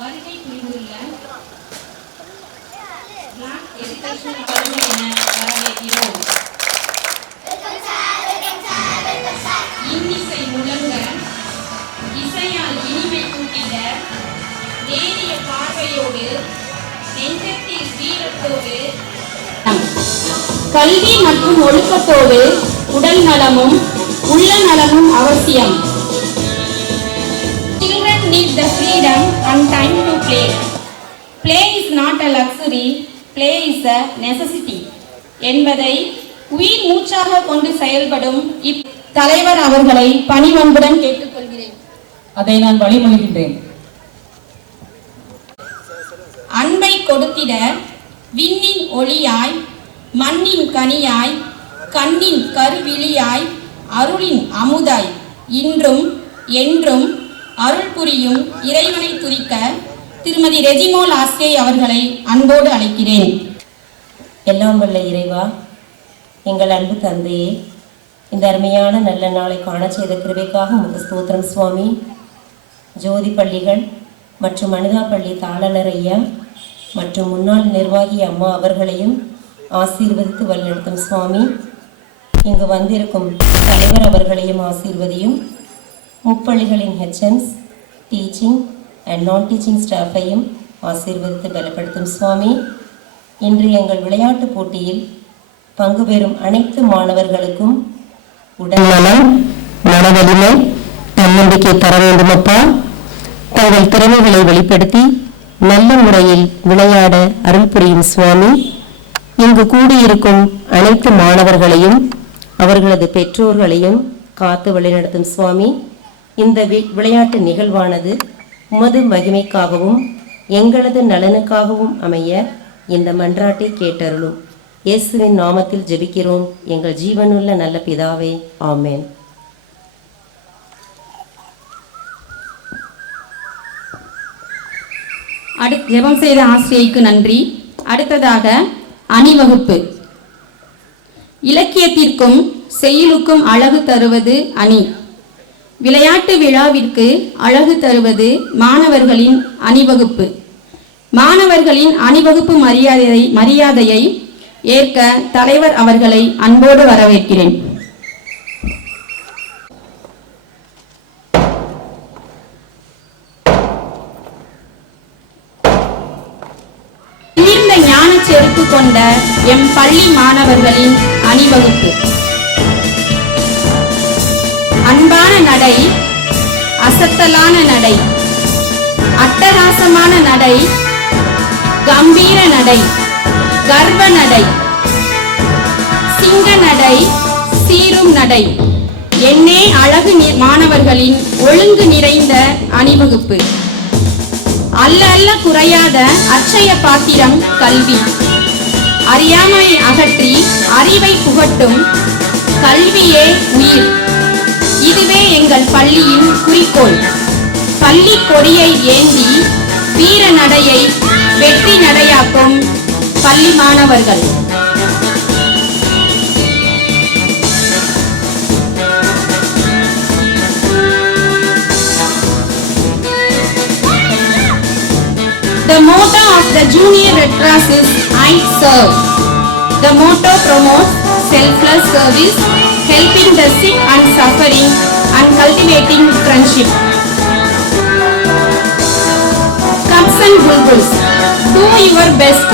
வருகை புரிந்துள்ள black educational அகாடமியினர் வரவேற்கிறோம். இன்னிசை முழங்க, இசையால் இனிமை கூட்டிட, நேரிய பார்வையோடு, நெஞ்சத்தில் வீரத்தோடு, கல்வி மற்றும் ஒழுக்கத்தோடு உடல் நலமும் உள்ள நலமும் அவசியம். Children need the freedom and time to play. Play is not a luxury, play is a necessity என்பதை உயிர் மூச்சாக கொண்டு செயல்படும் தலைவர் அவர்களை பணிவன்புடன் கேட்டுக்கொள்கிறேன். அதை நான் வழிமொழிகின்றேன். அன்பை கொடுத்திட விண்ணின் ஒளியாய், மண்ணின் கனியாய், கண்ணின் கருவிழியாய், அருளின் அமுதாய், இன்றும் என்றும் அருள் புரியும் இறைவனை துதிக்க திருமதி ரெஜிமோல் ஆஸ்கே அவர்களை அன்போடு அழைக்கிறேன். எல்லாம் வல்ல இறைவா, எங்கள் அன்பு தந்தையே, இந்த அருமையான நல்ல நாளை காண செய்த கிருபைக்காக உமக்கு ஸ்தோத்திரம் சுவாமி. ஜோதி பள்ளிகள் மற்றும் அனிதா பள்ளி தாளர் ஐயா மற்றும் முன்னாள் நிர்வாகி அம்மா அவர்களையும் ஆசீர்வதித்து வழிநடத்தும் சுவாமி. இங்கு வந்திருக்கும் தலைவர் அவர்களையும் ஆசீர்வதியும். முப்பள்ளிகளின் ஹெச்எம்ஸ், டீச்சிங் அண்ட் நான் டீச்சிங் ஸ்டாஃபையும் ஆசீர்வதித்து பலப்படுத்தும் சுவாமி. இன்று எங்கள் விளையாட்டு போட்டியில் பங்கு பெறும் அனைத்து மாணவர்களுக்கும் உடல்நலம், மனவலிமை, தன்னம்பிக்கை தர வேண்டுமப்பா. தங்கள் திறமைகளை வெளிப்படுத்தி நல்ல முறையில் விளையாட அருள் புரியும் சுவாமி. இங்கு கூடியிருக்கும் அனைத்து மாணவர்களையும் அவர்களது பெற்றோர்களையும் காத்து வழிநடத்தும் சுவாமி. இந்த விளையாட்டு நிகழ்வானது உமது மகிமைக்காகவும் எங்களது நலனுக்காகவும் அமைய இந்த மன்றாட்டை கேட்டருளும். இயேசுவின் நாமத்தில் ஜெபிக்கிறோம் எங்கள் ஜீவனுள்ள நல்ல பிதாவே, ஆமென். ஜெபம் செய்த ஆசிரியைக்கு நன்றி. அடுத்ததாக அணிவகுப்பு. இலக்கியத்திற்கும் செய்யுளுக்கும் அழகு தருவது அணி. விளையாட்டு விழாவிற்கு அழகு தருவது மாணவர்களின் அணிவகுப்பு. மாணவர்களின் அணிவகுப்பு மரியாதையை ஏற்க தலைவர் அவர்களை அன்போடு வரவேற்கிறேன். தீர்ந்த ஞான செருக்கு கொண்ட எம் பள்ளி மாணவர்களின் அணிவகுப்பு. அன்பான நடை, அசத்தலான நடை, அட்டகாசமான நடை, கம்பீர நடை, கர்வ நடை, சிங்க நடை, சீரும் நடை, என்னே அழகு மாணவர்களின் ஒழுங்கு நிறைந்த அணிவகுப்பு. அல்ல அல்ல குறையாத அட்சய பாத்திரம் கல்வி. அறியாமையை அகற்றி அறிவை புகட்டும் கல்வியே உயிர். இதுவே எங்கள் பள்ளியின் குறிக்கோள். பள்ளி கொடியை ஏந்தி வீர நடையை வெற்றி நடையாக்கும் பள்ளி மாணவர்கள். The motto of the Junior Red Cross is I serve. The motto promotes selfless service, helping the sick and suffering and cultivating friendship. Cubs and bulbuls, do your best.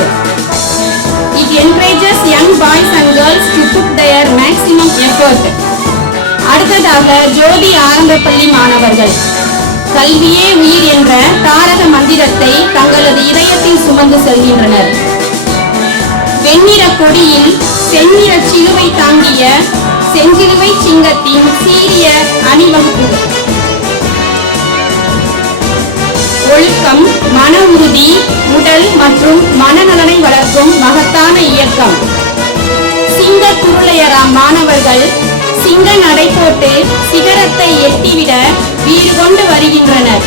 It encourages young boys and girls to put their maximum effort. அடுத்ததாக ஜோதி ஆரம்ப பள்ளி மாணவர்கள் கல்வியே உயிர் என்ற தாரக மந்திரத்தை தங்களது இதயத்தில் சுமந்து செல்கின்றனர். வெண்ணிற கொடியில் செந்நிற சிலுவை தாங்கிய செஞ்சிலுவை சிங்கத்தின் சீரிய அணிவகுப்பு. ஒழுக்கம், மன உறுதி, உடல் மற்றும் மனநலனை வளர்க்கும் மகத்தான இயக்கம். சிங்க குருளையராம் மாணவர்கள் சிங்க நடை போட்டு சிகரத்தை எட்டிவிட வீறு கொண்டு வருகின்றனர்.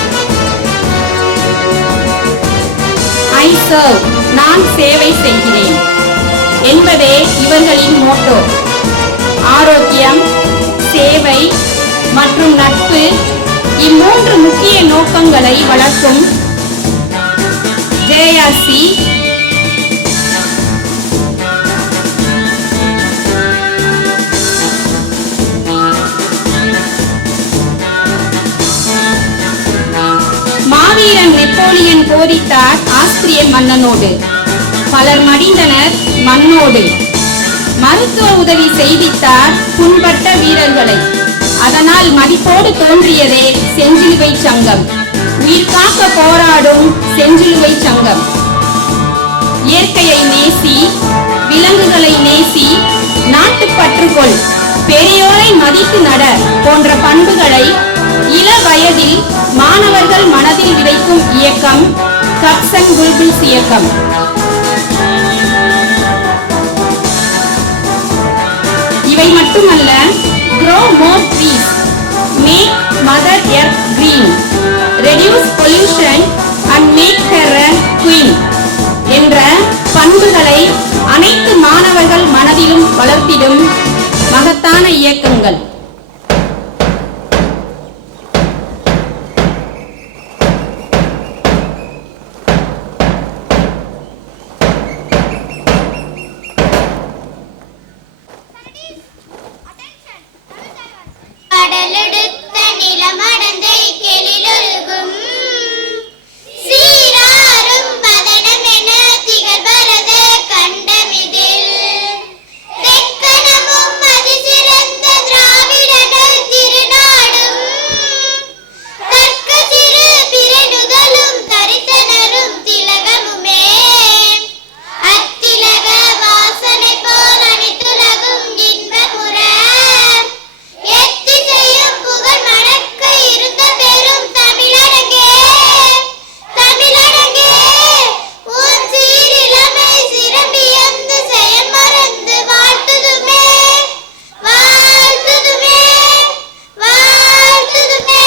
ஐ சர்வ், நான் சேவை செய்கிறேன் என்பதே இவர்களின் மோட்டோ. ஆரோக்கியம், சேவை மற்றும் நட்பு இம்மூன்று முக்கிய நோக்கங்களை வளர்க்கும் ஏஆர்சி, மாவீரன் நெப்போலியன் போரிட்டார் ஆஸ்திரிய மன்னனோடு, பலர் மடிந்தனர் மண்ணோடு. மருத்துவ உதவி செய்தித்தார் புண்பட்ட வீரர்களை, அதனால் மதிப்போடு தோன்றியதே செஞ்சிலுவை சங்கம். உயிர் காக்க போராடும் செஞ்சிலுவை சங்கம். இயற்கையை நேசி, விலங்குகளை நேசி, நாட்டுப்பற்றுக்கொள், பெரியோரை மதித்து நட போன்ற பண்புகளை இள வயதில் மாணவர்கள் மனதில் விதைக்கும் இயக்கம் கப்ஸ் அண்ட் புல்புல்ஸ் இயக்கம். இவை மட்டுமல்ல, grow more trees, make mother earth green, reduce pollution and make her a queen என்ற பண்புகளை அனைத்து மாணவர்கள் மனதிலும் வளர்த்திடும் மகத்தான இயக்கங்கள். கடலெடுத்த நிலமடந்தை கெளிலொழுகும் சீராரும் பதனமென திகழ்வரத கண்டமிதில் தெக்கணமும் அதிசிறந்த திராவிடர்கள் திருநாடும் தக்க சிறு பிறனுதலும் தரித்தனரும் திலகமுமே அத்திலக வாசனை போல் அனைத்துலகும் இன்பமுற எத்திசையும் புகழ் மணக்க இருந்த பெரும் தமிழரங்கே தமிழரங்கே உன் சீரிலமை சிறப்பியந்து செயல் மறந்து வாழ்த்துதுமே வாழ்த்துதுமே வாழ்த்துதுமே.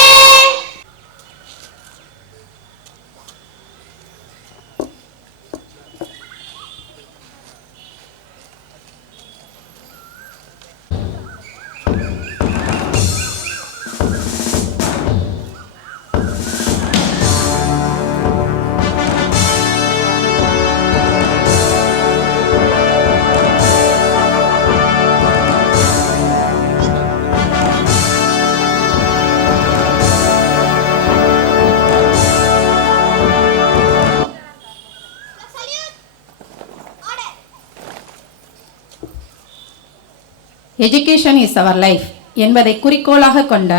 எஜுகேஷன் இஸ் அவர் லைஃப் என்பதை குறிக்கோளாக கொண்ட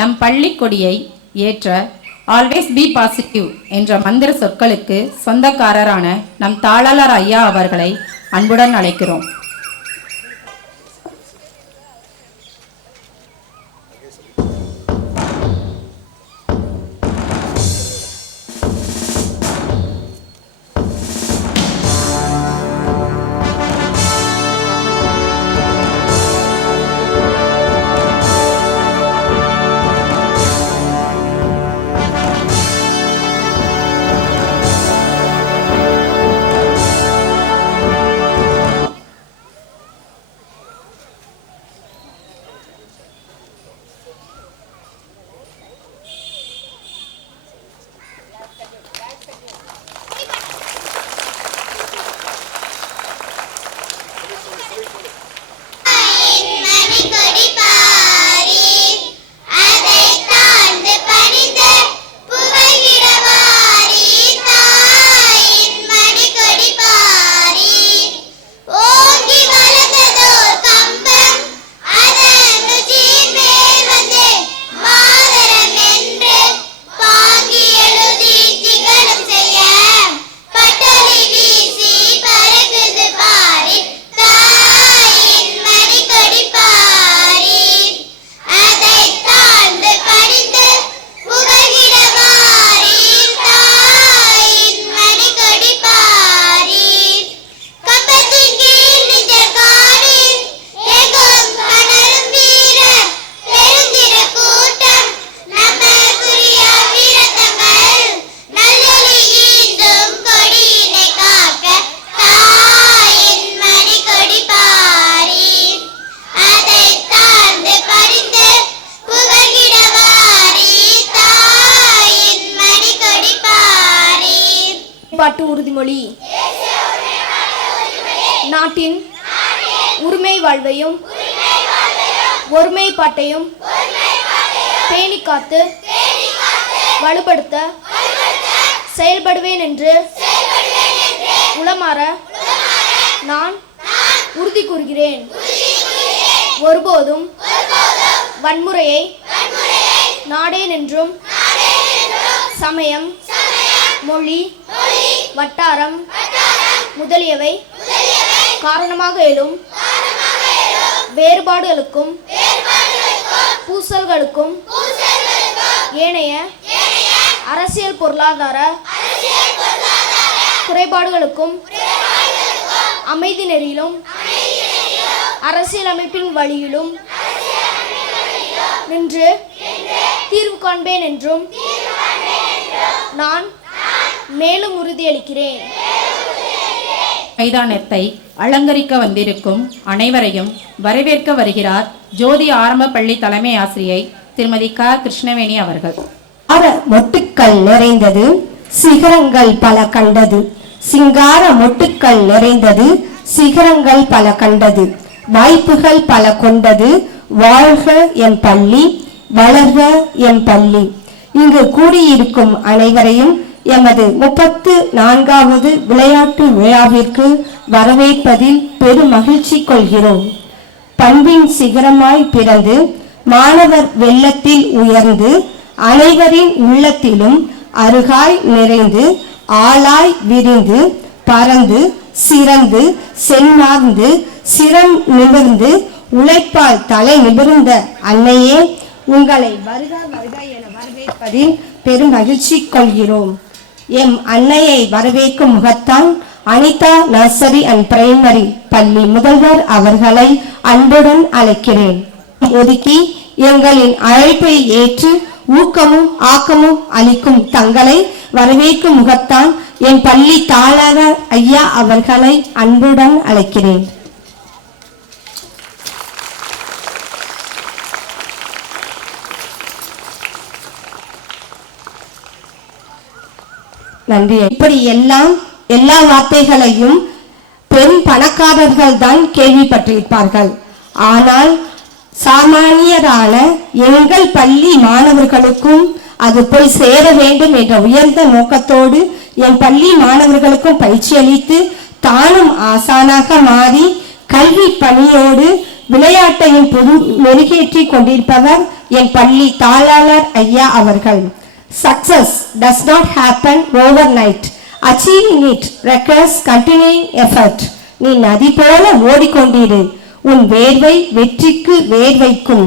நம் பள்ளி கொடியை ஏற்ற ஆல்வேஸ் பி பாசிட்டிவ் என்ற மந்திர சொற்களுக்கு சொந்தக்காரரான நம் தாளாளர் ஐயா அவர்களை அன்புடன் அழைக்கிறோம். பாட்டு உறுதிமொழி நாட்டின் உரிமை வாழ்வையும் ஒருமைப்பாட்டையும் பேணி காத்து வலுப்படுத்த செயல்படுவேன் என்று உளமாற நான் உறுதி கூறுகிறேன். ஒருபோதும் வன்முறையை நாடேன் என்றும் சமயம், மொழி, வட்டாரம் முதலியவை காரணமாக எழும் வேறுபாடுகளுக்கும் பூசல்களுக்கும் ஏனைய அரசியல் பொருளாதார குறைபாடுகளுக்கும் அமைதி நெறியிலும் அரசியலமைப்பின் வழியிலும் நின்று தீர்வு காண்பேன் என்றும் நான் மேலும் உறுதியளிக்கிறேன். மைதானத்தை அலங்கரிக்க வந்திருக்கும் அனைவரையும் வரவேற்க வருகிறார் ஜோதி ஆரம்ப பள்ளி தலைமை ஆசிரியை திருமதி க. கிருஷ்ணவேணி அவர்கள். மொட்டுக்கள் நிறைந்தது, சிகரங்கள் பல கண்டது. சிங்கார மொட்டுக்கள் நிறைந்தது, சிகரங்கள் பல கண்டது. வாய்ப்புகள் பல கொண்டது. வாழ்க எம் பள்ளி, வளர்க எம் பள்ளி. இங்கு கூடியிருக்கும் அனைவரையும் எமது 34வது விளையாட்டு விழாவிற்கு வரவேற்பதில் பெரும் மகிழ்ச்சி கொள்கிறோம். பண்பின் சிகரமாய் பிறந்து மாணவர் வெள்ளத்தில் உயர்ந்து அனைவரின் உள்ளத்திலும் அருகாய் நிறைந்து ஆளாய் விரிந்து பறந்து சிறந்து சென்மார்ந்து சிரம் நிமிர்ந்து உழைப்பால் தலை நிமிர்ந்த அன்னையே, உங்களை வருக வருக என வரவேற்பதில் பெரும் மகிழ்ச்சி கொள்கிறோம். எம் அன்னையை வரவேற்கும் முகத்தான் அனிதா நர்சரி அண்ட் பிரைமரி பள்ளி முதல்வர் அவர்களை அன்புடன் அழைக்கிறேன். ஒதுக்கி எங்களின் அழைப்பை ஏற்று ஊக்கமும் ஆக்கமும் அளிக்கும் தங்களை வரவேற்கும் முகத்தான் என் பள்ளி தாளாளர் ஐயா அவர்களை அன்புடன் அழைக்கிறேன். நன்றி. இப்படி எல்லா வார்த்தைகளையும் பெரும் பணக்காரர்கள் தான் கேள்விப்பட்டிருப்பார்கள். ஆனால் சாமானியரான எங்கள் பள்ளி மாணவர்களுக்கும் அது போய் சேர வேண்டும் என்ற உயர்ந்த நோக்கத்தோடு என் பள்ளி மாணவர்களுக்கும் பயிற்சி அளித்து தானும் ஆசானாக மாறி கல்வி பணியோடு விளையாட்டையும் மெருகேற்றி கொண்டிருப்பவர் என் பள்ளி தாளாளர் ஐயா அவர்கள். Success does not happen overnight. Achieving it requires continuing effort. நீ நதி போல ஓடிக்கொண்டிரு, உன் வேர்வை வெற்றிக்கு வேர் வைக்கும்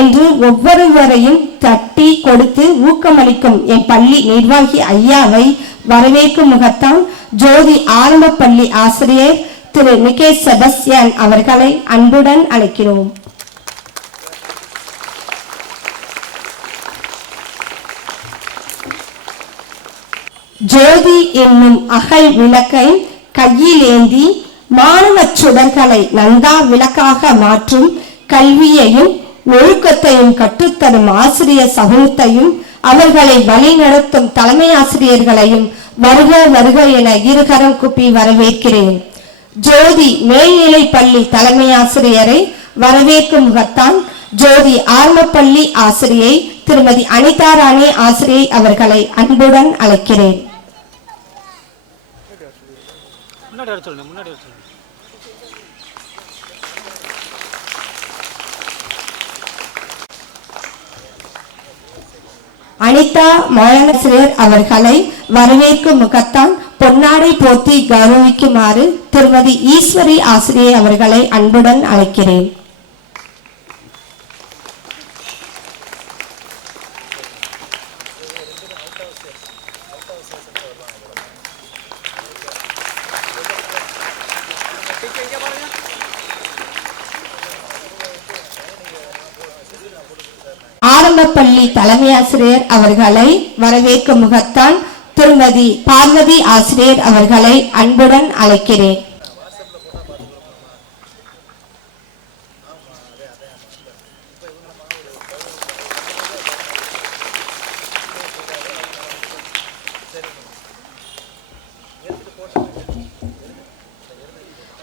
என்று ஒவ்வொருவரையும் தட்டி கொடுத்து ஊக்கமளிக்கும் என் பள்ளி நிர்வாகி ஐயாவை வரவேற்கும் முகத்தான் ஜோதி ஆரம்ப பள்ளி ஆசிரியர் திரு மிகேஷ் செபஸ்டியன் அவர்களை அன்புடன் அழைக்கிறோம். ஜோதி என்னும் அகல் விளக்கை கையில் ஏந்தி மாணவ சுடர்களை நந்தா விளக்காக மாற்றும் கல்வியையும் ஒழுக்கத்தையும் கற்றுத்தரும் ஆசிரியர் சமூகத்தையும் அவர்களை வழிநடத்தும் தலைமை ஆசிரியர்களையும் வருக வருக என இருகரம் கூப்பி வரவேற்கிறேன். ஜோதி மேல்நிலை பள்ளி தலைமை ஆசிரியரை வரவேற்கும் முகத்தான் ஜோதி ஆரம்ப பள்ளி ஆசிரியை திருமதி அனிதா ராணி ஆசிரியை அவர்களை அன்புடன் அழைக்கிறேன். அனிதா மாயனாசிரியர் அவர்களை வரவேற்கும் முகத்தான் பொன்னாடை போர்த்தி கௌரவிக்குமாறு திருமதி ஈஸ்வரி ஆசிரியை அவர்களை அன்புடன் அழைக்கிறேன். ஆரம்ப பள்ளி தலைமை ஆசிரியர் அவர்களை வரவேற்கும் முகத்தான் திருமதி பார்வதி ஆசிரியர் அவர்களை அன்புடன் அழைக்கிறேன்.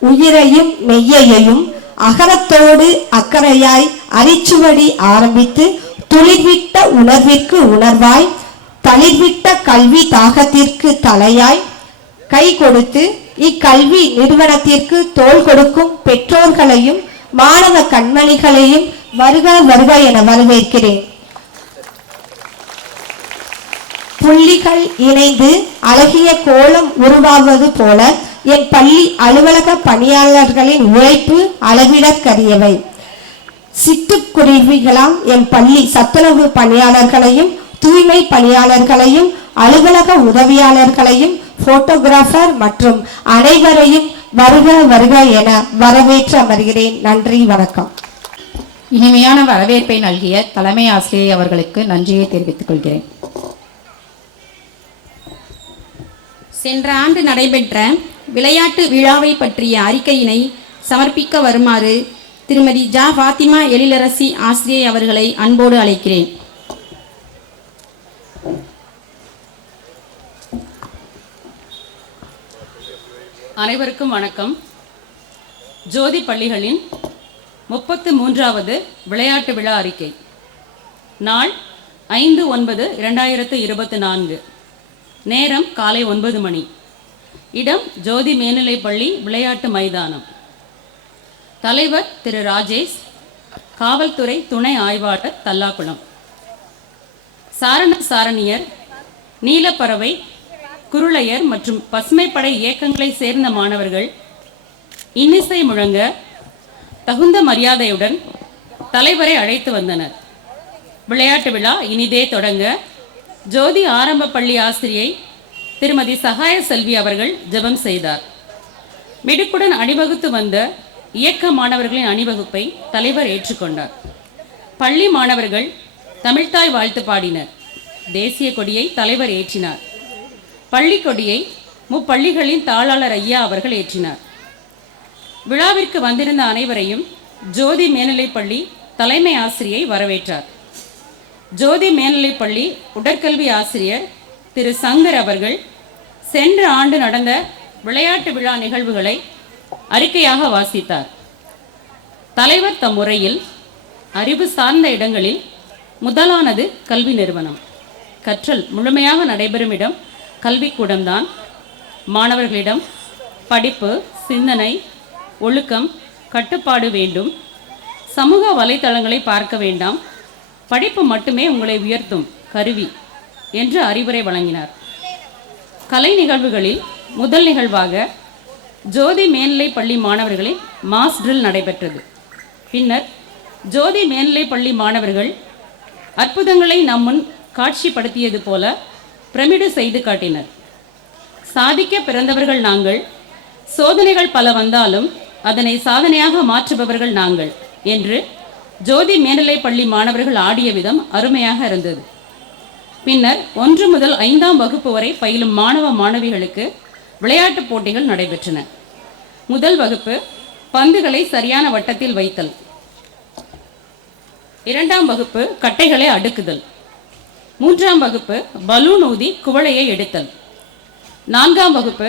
உயிரையும் மெய்யையும் அகரத்தோடு அக்கறையாய் அரிச்சுவடி ஆரம்பித்து துளிர்விட்ட உணர்விற்கு உணர்வாய் தளிர்விட்ட கல்வி தாகத்திற்கு தலையாய் கை கொடுத்து இக்கல்வி நிறுவனத்திற்கு தோள் கொடுக்கும் பெற்றோர்களையும் மாணவ கண்மணிகளையும் வருக வருக என வரவேற்கிறேன். புள்ளிகள் இணைந்து அழகிய கோலம் உருவாவது போல என் பள்ளி அலுவலக பணியாளர்களின் உழைப்பு அளவிடற்கரியவை. சிட்டுக்குருவிகளாம் என் பள்ளி சத்துணவு பணியாளர்களையும் தூய்மை பணியாளர்களையும் அலுவலக உதவியாளர்களையும் போட்டோகிராஃபர் மற்றும் அனைவரையும் வருக வருக என வரவேற்று அமர்கிறேன். நன்றி, வணக்கம். இனிமையான வரவேற்பை நல்கிய தலைமை ஆசிரியை அவர்களுக்கு நன்றியை தெரிவித்துக் கொள்கிறேன். சென்ற ஆண்டு நடைபெற்ற விளையாட்டு விழாவை பற்றிய அறிக்கையினை சமர்ப்பிக்க வருமாறு திருமதி ஜா ஃபாத்திமா எழிலரசி ஆசிரியை அவர்களை அன்போடு அழைக்கிறேன். அனைவருக்கும் வணக்கம். ஜோதி பள்ளிகளின் 33வது விளையாட்டு விழா அறிக்கை. நாள் 5/9/2024. நேரம் காலை 9 மணி. இடம் ஜோதி மேல்நிலைப்பள்ளி விளையாட்டு மைதானம். தலைவர் திரு ராஜேஷ், காவல்துறை துணை ஆய்வாளர் தல்லாக்குளம். சாரண சாரணியர், நீலப்பறவை, குருளையர் மற்றும் பசுமைப்படை இயக்கங்களை சேர்ந்த மாணவர்கள் இன்னிசை முழங்க தகுந்த மரியாதையுடன் தலைவரை அழைத்து வந்தனர். விளையாட்டு விழா இனிதே தொடங்க ஜோதி ஆரம்ப பள்ளி ஆசிரியை திருமதி சகாய செல்வி அவர்கள் ஜெபம் செய்தார். மிடுக்குடன் அணிவகுத்து வந்த இயக்க மாணவர்களின் அணிவகுப்பை தலைவர் ஏற்றுக்கொண்டார். பள்ளி மாணவர்கள் தமிழ்த்தாய் வாழ்த்து பாடினர். தேசிய கொடியை தலைவர் ஏற்றினார். பள்ளி கொடியை முப்பள்ளிகளின் தாளாளர் ஐயா அவர்கள் ஏற்றினார். விழாவிற்கு வந்திருந்த அனைவரையும் ஜோதி மேல்நிலைப்பள்ளி தலைமை ஆசிரியை வரவேற்றார். ஜோதி மேல்நிலைப்பள்ளி உடற்கல்வி ஆசிரியர் திரு சங்கர் அவர்கள் சென்ற ஆண்டு நடந்த விளையாட்டு விழா நிகழ்வுகளை அறிக்கையாக வாசித்தார். தலைவர் தம் முறையில் அறிவு சார்ந்த இடங்களில் முதலானது கல்வி நிறுவனம். கற்றல் முழுமையாக நடைபெறும் இடம் கல்விக்கூடம்தான். மாணவர்களிடம் படிப்பு, சிந்தனை, ஒழுக்கம், கட்டுப்பாடு வேண்டும். சமூக வலைத்தளங்களை பார்க்க வேண்டாம். படிப்பு மட்டுமே உங்களை உயர்த்தும் கருவி என்று அறிவுரை வழங்கினார். கலை நிகழ்வுகளில் முதல் நிகழ்வாக ஜோதி மேல்நிலை பள்ளி மாணவர்களின் மாஸ் ட்ரில் நடைபெற்றது. பின்னர் ஜோதி மேல்நிலை பள்ளி மாணவர்கள் அற்புதங்களை நம் முன் காட்சிப்படுத்தியது போல பிரமிடு செய்து காட்டினர். சாதிக்க பிறந்தவர்கள் நாங்கள், சோதனைகள் பல வந்தாலும் அதனை சாதனையாக மாற்றுபவர்கள் நாங்கள் என்று ஜோதி மேல்நிலை பள்ளி மாணவர்கள் ஆடிய விதம் அருமையாக இருந்தது. பின்னர் 1 முதல் 5ஆம் வகுப்பு வரை பயிலும் மாணவ மாணவிகளுக்கு விளையாட்டுப் போட்டிகள் நடைபெற்றன. முதல் வகுப்பு பந்துகளை சரியான வட்டத்தில் வைத்தல். 2ஆம் வகுப்பு கட்டைகளை அடுக்குதல். 3ஆம் வகுப்பு பலூன் ஊதி குவளையை எடுத்தல். 4ஆம் வகுப்பு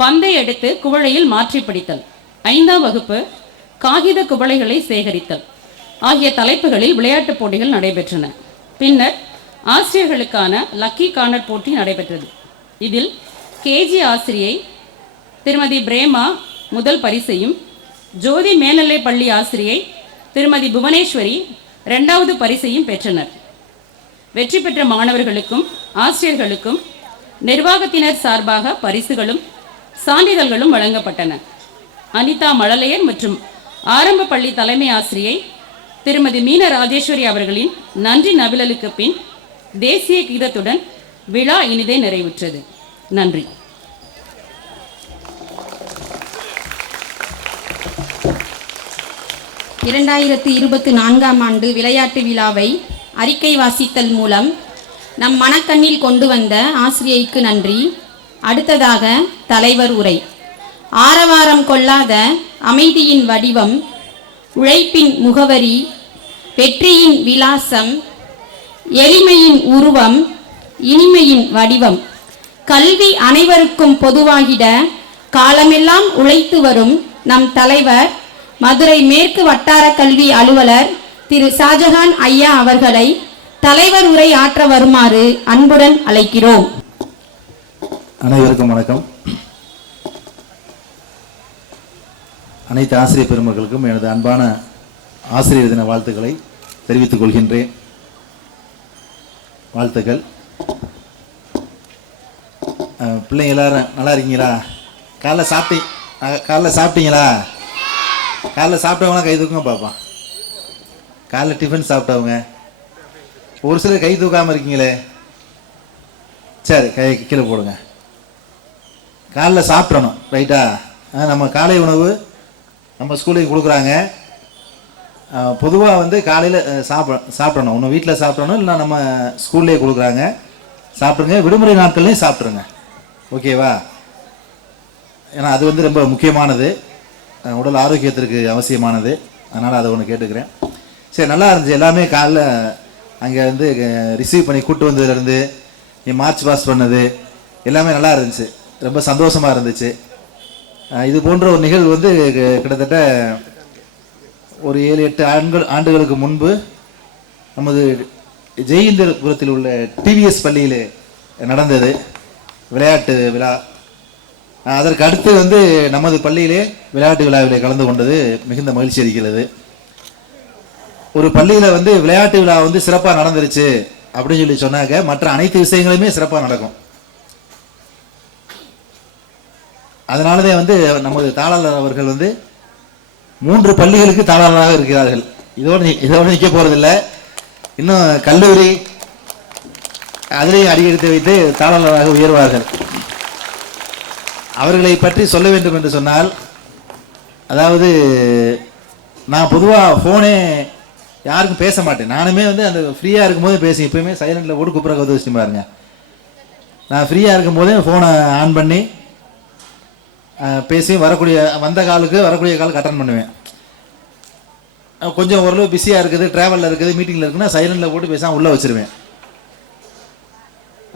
பந்தை எடுத்து குவளையில் மாற்றி பிடித்தல். 5ஆம் வகுப்பு காகித குவளைகளை சேகரித்தல் ஆகிய தலைப்புகளில் விளையாட்டுப் போட்டிகள் நடைபெற்றன. பின்னர் ஆசிரியர்களுக்கான லக்கி கார்னர் போட்டி நடைபெற்றது. இதில் கேஜி ஆசிரியை திருமதி பிரேமா முதல் பரிசையும், ஜோதி மேல்நிலை பள்ளி ஆசிரியை திருமதி புவனேஸ்வரி 2வது பரிசையும் பெற்றனர். வெற்றி பெற்ற மாணவர்களுக்கும் ஆசிரியர்களுக்கும் நிர்வாகத்தினர் சார்பாக பரிசுகளும் சான்றிதழ்களும் வழங்கப்பட்டன. அனிதா மழலையர் மற்றும் ஆரம்ப பள்ளி தலைமை ஆசிரியை திருமதி மீன ராஜேஸ்வரி அவர்களின் நன்றி நவிழலுக்கு பின் தேசிய கீதத்துடன் விழா இனிதே நிறைவுற்றது. நன்றி. இரண்டாயிரத்து 24ஆம் ஆண்டு விளையாட்டு விழாவை அறிக்கை வாசித்தல் மூலம் நம் மனக்கண்ணில் கொண்டு வந்த ஆசிரியைக்கு நன்றி. அடுத்ததாக தலைவர் உரை. ஆரவாரம் கொள்ளாத அமைதியின் வடிவம், உழைப்பின் முகவரி, வெற்றியின் விலாசம், எளிமையின் உருவம், இனிமையின் வடிவம், கல்வி அனைவருக்கும் பொதுவாகிட காலமெல்லாம் உழைத்து வரும் நம் தலைவர் மதுரை மேற்கு வட்டார கல்வி அலுவலர் திரு ஷாஜஹான் ஐயா அவர்களை தலைவர் உரை ஆற்ற வருமாறு அன்புடன் அழைக்கிறோம். அனைவருக்கும் வணக்கம். அனைத்து ஆசிரியர் பெருமக்களுக்கும் எனது அன்பான ஆசிரியர் தின வாழ்த்துக்களை தெரிவித்துக் கொள்கின்றேன். வாழ்த்துக்கள். பிள்ளைங்க எல்லாரும் நல்லா இருக்கீங்களா? காலைல சாப்பிட்டீங்களா? காலைல சாப்பிட்டவங்களாம் கை தூக்குங்க பார்ப்பான். காலைல டிஃபன் சாப்பிட்டவங்க ஒரு சிலர் கை தூக்காமல் இருக்கீங்களே, சரி கை கீழே போடுங்க. காலைல சாப்பிட்றணும், ரைட்டா? நம்ம காலை உணவு நம்ம ஸ்கூலுக்கு கொடுக்குறாங்க. பொதுவாக வந்து காலையில் சாப்பிடணும். ஒன்று வீட்டில் சாப்பிடணும், இல்லைனா நம்ம ஸ்கூல்லேயே கொடுக்குறாங்க. சாப்பிட்ருங்க. விடுமுறை நாட்கள்லேயும் சாப்பிட்ருங்க, ஓகேவா? ஏன்னா அது வந்து ரொம்ப முக்கியமானது, உடல் ஆரோக்கியத்திற்கு அவசியமானது. அதனால் அதை ஒன்று கேட்டுக்கிறேன். சரி, நல்லா இருந்துச்சு. எல்லாமே காலைல அங்கே வந்து ரிசீவ் பண்ணி கூப்பிட்டு வந்ததுலேருந்து மார்ச் பாஸ் பண்ணது எல்லாமே நல்லா இருந்துச்சு. ரொம்ப சந்தோஷமாக இருந்துச்சு. இது போன்ற ஒரு நிகழ்வு வந்து கிட்டத்தட்ட ஒரு 7-8 ஆண்டுகளுக்கு முன்பு நமது ஜெயேந்திரபுரத்தில் உள்ள டிவிஎஸ் பள்ளியில் நடந்தது விளையாட்டு விழா. அதற்கு அடுத்து வந்து நமது பள்ளியிலே விளையாட்டு விழாவிலே கலந்து கொண்டது மிகுந்த மகிழ்ச்சி அளிக்கிறது. ஒரு பள்ளியில் வந்து விளையாட்டு விழா வந்து சிறப்பாக நடந்துருச்சு அப்படின்னு சொல்லி சொன்னாக்க மற்ற அனைத்து விஷயங்களுமே சிறப்பாக நடக்கும். அதனாலதான் வந்து நமது தாளாளர் அவர்கள் வந்து 3 பள்ளிகளுக்கு தாளாளராக இருக்கிறார்கள். இதோடு நிற்க போறதில்லை. இன்னும் கல்லூரி அதிலேயும் அடியெடுத்து வைத்து தாளாளராக உயர்வார்கள். அவர்களை பற்றி சொல்ல வேண்டும் என்று சொன்னால், அதாவது நான் பொதுவாக ஃபோனே யாருக்கும் பேச மாட்டேன். நானுமே வந்து அந்த ஃப்ரீயாக இருக்கும்போது பேசி, எப்பயுமே சைலண்டில் போட்டு குப்புற கவுத்து வச்சு பாருங்க. நான் ஃப்ரீயாக இருக்கும்போதே ஃபோனை ஆன் பண்ணி பேசி வந்த காலுக்கு அட்டன் பண்ணுவேன். கொஞ்சம் ஓரளவு பிஸியாக இருக்குது, ட்ராவலில் இருக்குது, மீட்டிங்கில் இருக்குன்னா சைலண்டில் போட்டு பேசாமல் உள்ளே வச்சுருவேன்.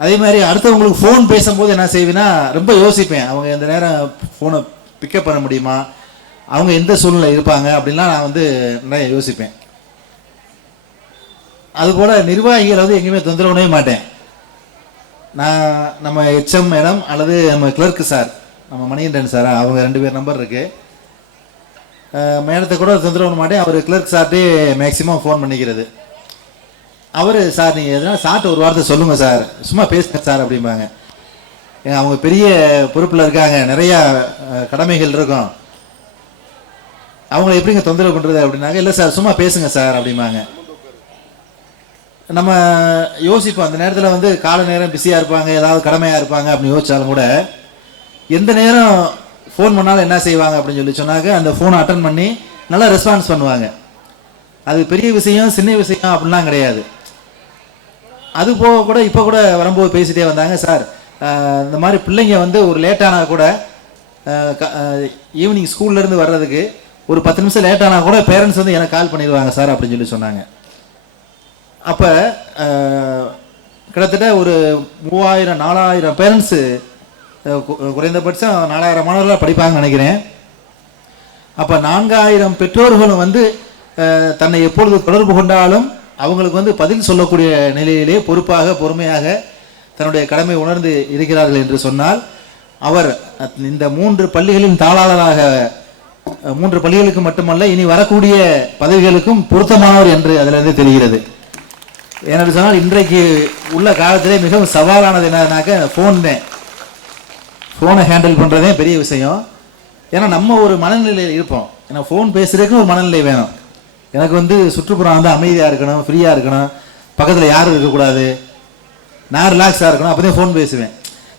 அதே மாதிரி அடுத்தவங்களுக்கு ஃபோன் பேசும்போது என்ன செய்வேன்னா, ரொம்ப யோசிப்பேன். அவங்க இந்த நேரம் ஃபோனை பிக்கப் பண்ண முடியுமா, அவங்க எந்த சூழ்நிலை இருப்பாங்க அப்படின்லாம் நான் வந்து நிறைய யோசிப்பேன். அதுபோல் நிர்வாகிகளை வந்து எங்கேயுமே தொந்தரவு பண்ணவே மாட்டேன். நான் நம்ம ஹெச்எம் மேடம் அல்லது நம்ம கிளர்க்கு சார், நம்ம மணிகண்டன் சார், அவங்க 2 பேர் நம்பர் இருக்குது. மேடத்தை கூட தொந்தரவு பண்ண மாட்டேன். அவர் கிளர்க் சார்ட்டே மேக்ஸிமம் ஃபோன் பண்ணிக்கிறது. அவர் சார் நீங்கள் எதனா சார்ட்டு ஒரு வார்த்தை சொல்லுங்கள் சார், சும்மா பேசுங்க சார் அப்படிம்பாங்க. அவங்க பெரிய பொறுப்பில் இருக்காங்க, நிறையா கடமைகள் இருக்கும், அவங்கள எப்படிங்க தொந்தரவு பண்ணுறது அப்படின்னாங்க. இல்லை சார் சும்மா பேசுங்க சார் அப்படிம்பாங்க. நம்ம யோசிப்போம், அந்த நேரத்தில் வந்து காலை நேரம் பிஸியாக இருப்பாங்க, ஏதாவது கடமையாக இருப்பாங்க அப்படின்னு யோசிச்சாலும் கூட எந்த நேரம் ஃபோன் பண்ணாலும் என்ன செய்வாங்க அப்படின்னு சொல்லி சொன்னாக்க அந்த ஃபோனை அட்டன் பண்ணி நல்லா ரெஸ்பான்ஸ் பண்ணுவாங்க. அது பெரிய விஷயம் சின்ன விஷயம் அப்படின்லாம் கிடையாது. அது போக கூட இப்போ கூட வரும்போது பேசிகிட்டே வந்தாங்க, சார் இந்த மாதிரி பிள்ளைங்க வந்து ஒரு லேட்டானால் கூட ஈவினிங் ஸ்கூல்லேருந்து வர்றதுக்கு ஒரு 10 நிமிஷம் லேட்டானால் கூட பேரண்ட்ஸ் வந்து எனக்கு கால் பண்ணிடுவாங்க சார் அப்படின்னு சொல்லி சொன்னாங்க. அப்போ கிட்டத்தட்ட ஒரு 3000-4000 பேரண்ட்ஸு, குறைந்தபட்சம் 4000 மாணவர்களாக படிப்பாங்கன்னு நினைக்கிறேன். அப்போ 4000 பெற்றோர்களும் வந்து தன்னை எப்பொழுது தொடர்பு கொண்டாலும் அவங்களுக்கு வந்து பதில் சொல்லக்கூடிய நிலையிலே பொறுப்பாக பொறுமையாக தன்னுடைய கடமை உணர்ந்து இருக்கிறார்கள் என்று சொன்னால், அவர் இந்த 3 பள்ளிகளின் தாளாளராக 3 பள்ளிகளுக்கு மட்டுமல்ல இனி வரக்கூடிய பதவிகளுக்கும் பொருத்தமானவர் என்று அதிலிருந்து தெரிகிறது. ஏன்னு சொன்னால் இன்றைக்கு உள்ள காலத்திலே மிகவும் சவாலானது என்னன்னாக்க ஃபோனை ஹேண்டில் பண்ணுறதே பெரிய விஷயம். ஏன்னா நம்ம ஒரு மனநிலையில் இருப்போம். ஏன்னா ஃபோன் பேசுறதுக்கு ஒரு மனநிலை வேணும். எனக்கு வந்து சுற்றுப்புறம் வந்து அமைதியாக இருக்கணும், ஃப்ரீயாக இருக்கணும், பக்கத்தில் யாரும் இருக்கக்கூடாது, நான் ரிலாக்ஸாக இருக்கணும், அப்போதான் ஃபோன் பேசுவேன்.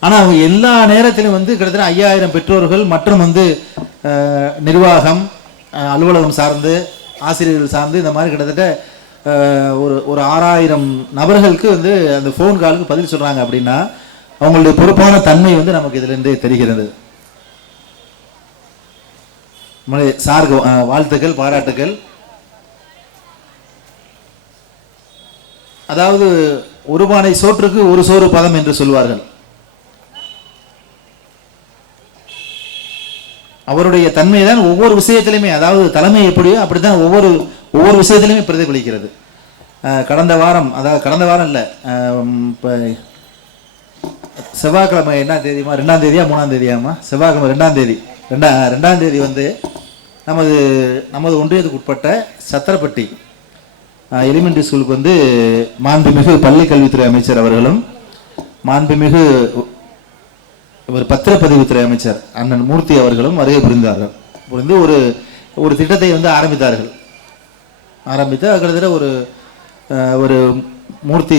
ஆனால் அவங்க எல்லா நேரத்திலும் வந்து கிட்டத்தட்ட 5000 பெற்றோர்கள் மற்றும் வந்து நிர்வாகம், அலுவலகம் சார்ந்து, ஆசிரியர்கள் சார்ந்து இந்த மாதிரி கிட்டத்தட்ட ஒரு 6000 நபர்களுக்கு வந்து அந்த ஃபோன் காலுக்கு பதில் சொல்கிறாங்க அப்படின்னா அவங்களுடைய பொறுப்பான தன்மை வந்து நமக்கு இதிலிருந்தே தெரிகிறது. சாருக்கு வாழ்த்துக்கள், பாராட்டுக்கள். அதாவது ஒரு பானை சோற்றுக்கு ஒரு சோறு பதம் என்று சொல்வார்கள். அவருடைய தன்மை தான் ஒவ்வொரு விஷயத்திலையுமே, அதாவது தலைமை எப்படியோ அப்படித்தான் ஒவ்வொரு விஷயத்திலையுமே பிரதிபலிக்கிறது. கடந்த வாரம் இல்லை, இப்போ செவ்வாய்க்கிழமை என்ன தேதிமா, 2ஆம் தேதியா 3ஆம் தேதியாமா, செவ்வாய்க்கிழமை 2ஆம் தேதி வந்து நமது ஒன்றியத்துக்கு உட்பட்ட சத்திரப்பட்டி எலிமெண்ட்ரி ஸ்கூலுக்கு வந்து மாண்புமிகு பள்ளி கல்வித்துறை அமைச்சர் அவர்களும் மாண்புமிகு பத்திரப்பதிவுத்துறை அமைச்சர் அண்ணன் மூர்த்தி அவர்களும் வருகை புரிந்து ஒரு திட்டத்தை வந்து ஆரம்பித்து கிட்டத்தட்ட ஒரு மூர்த்தி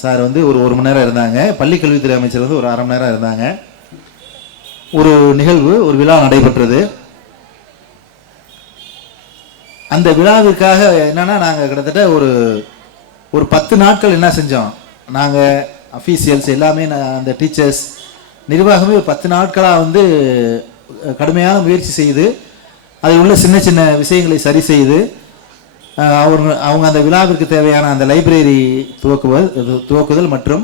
சார் வந்து ஒரு மணி நேரம் இருந்தாங்க, பள்ளி கல்வித்துறை அமைச்சர் வந்து ஒரு அரை மணி நேரம் இருந்தாங்க. ஒரு நிகழ்வு, ஒரு விழா நடைபெற்றது. அந்த விழாவிற்காக என்னன்னா, நாங்கள் கிட்டத்தட்ட ஒரு 10 நாட்கள் என்ன செஞ்சோம், நாங்கள் அஃபீஷியல்ஸ் எல்லாமே, அந்த டீச்சர்ஸ் நிர்வாகமே 10 நாட்களாக வந்து கடுமையான முயற்சி செய்து அதில் உள்ள சின்ன சின்ன விஷயங்களை சரி செய்து அவங்க அந்த விழாவிற்கு தேவையான அந்த லைப்ரரி துவக்குதல் மற்றும்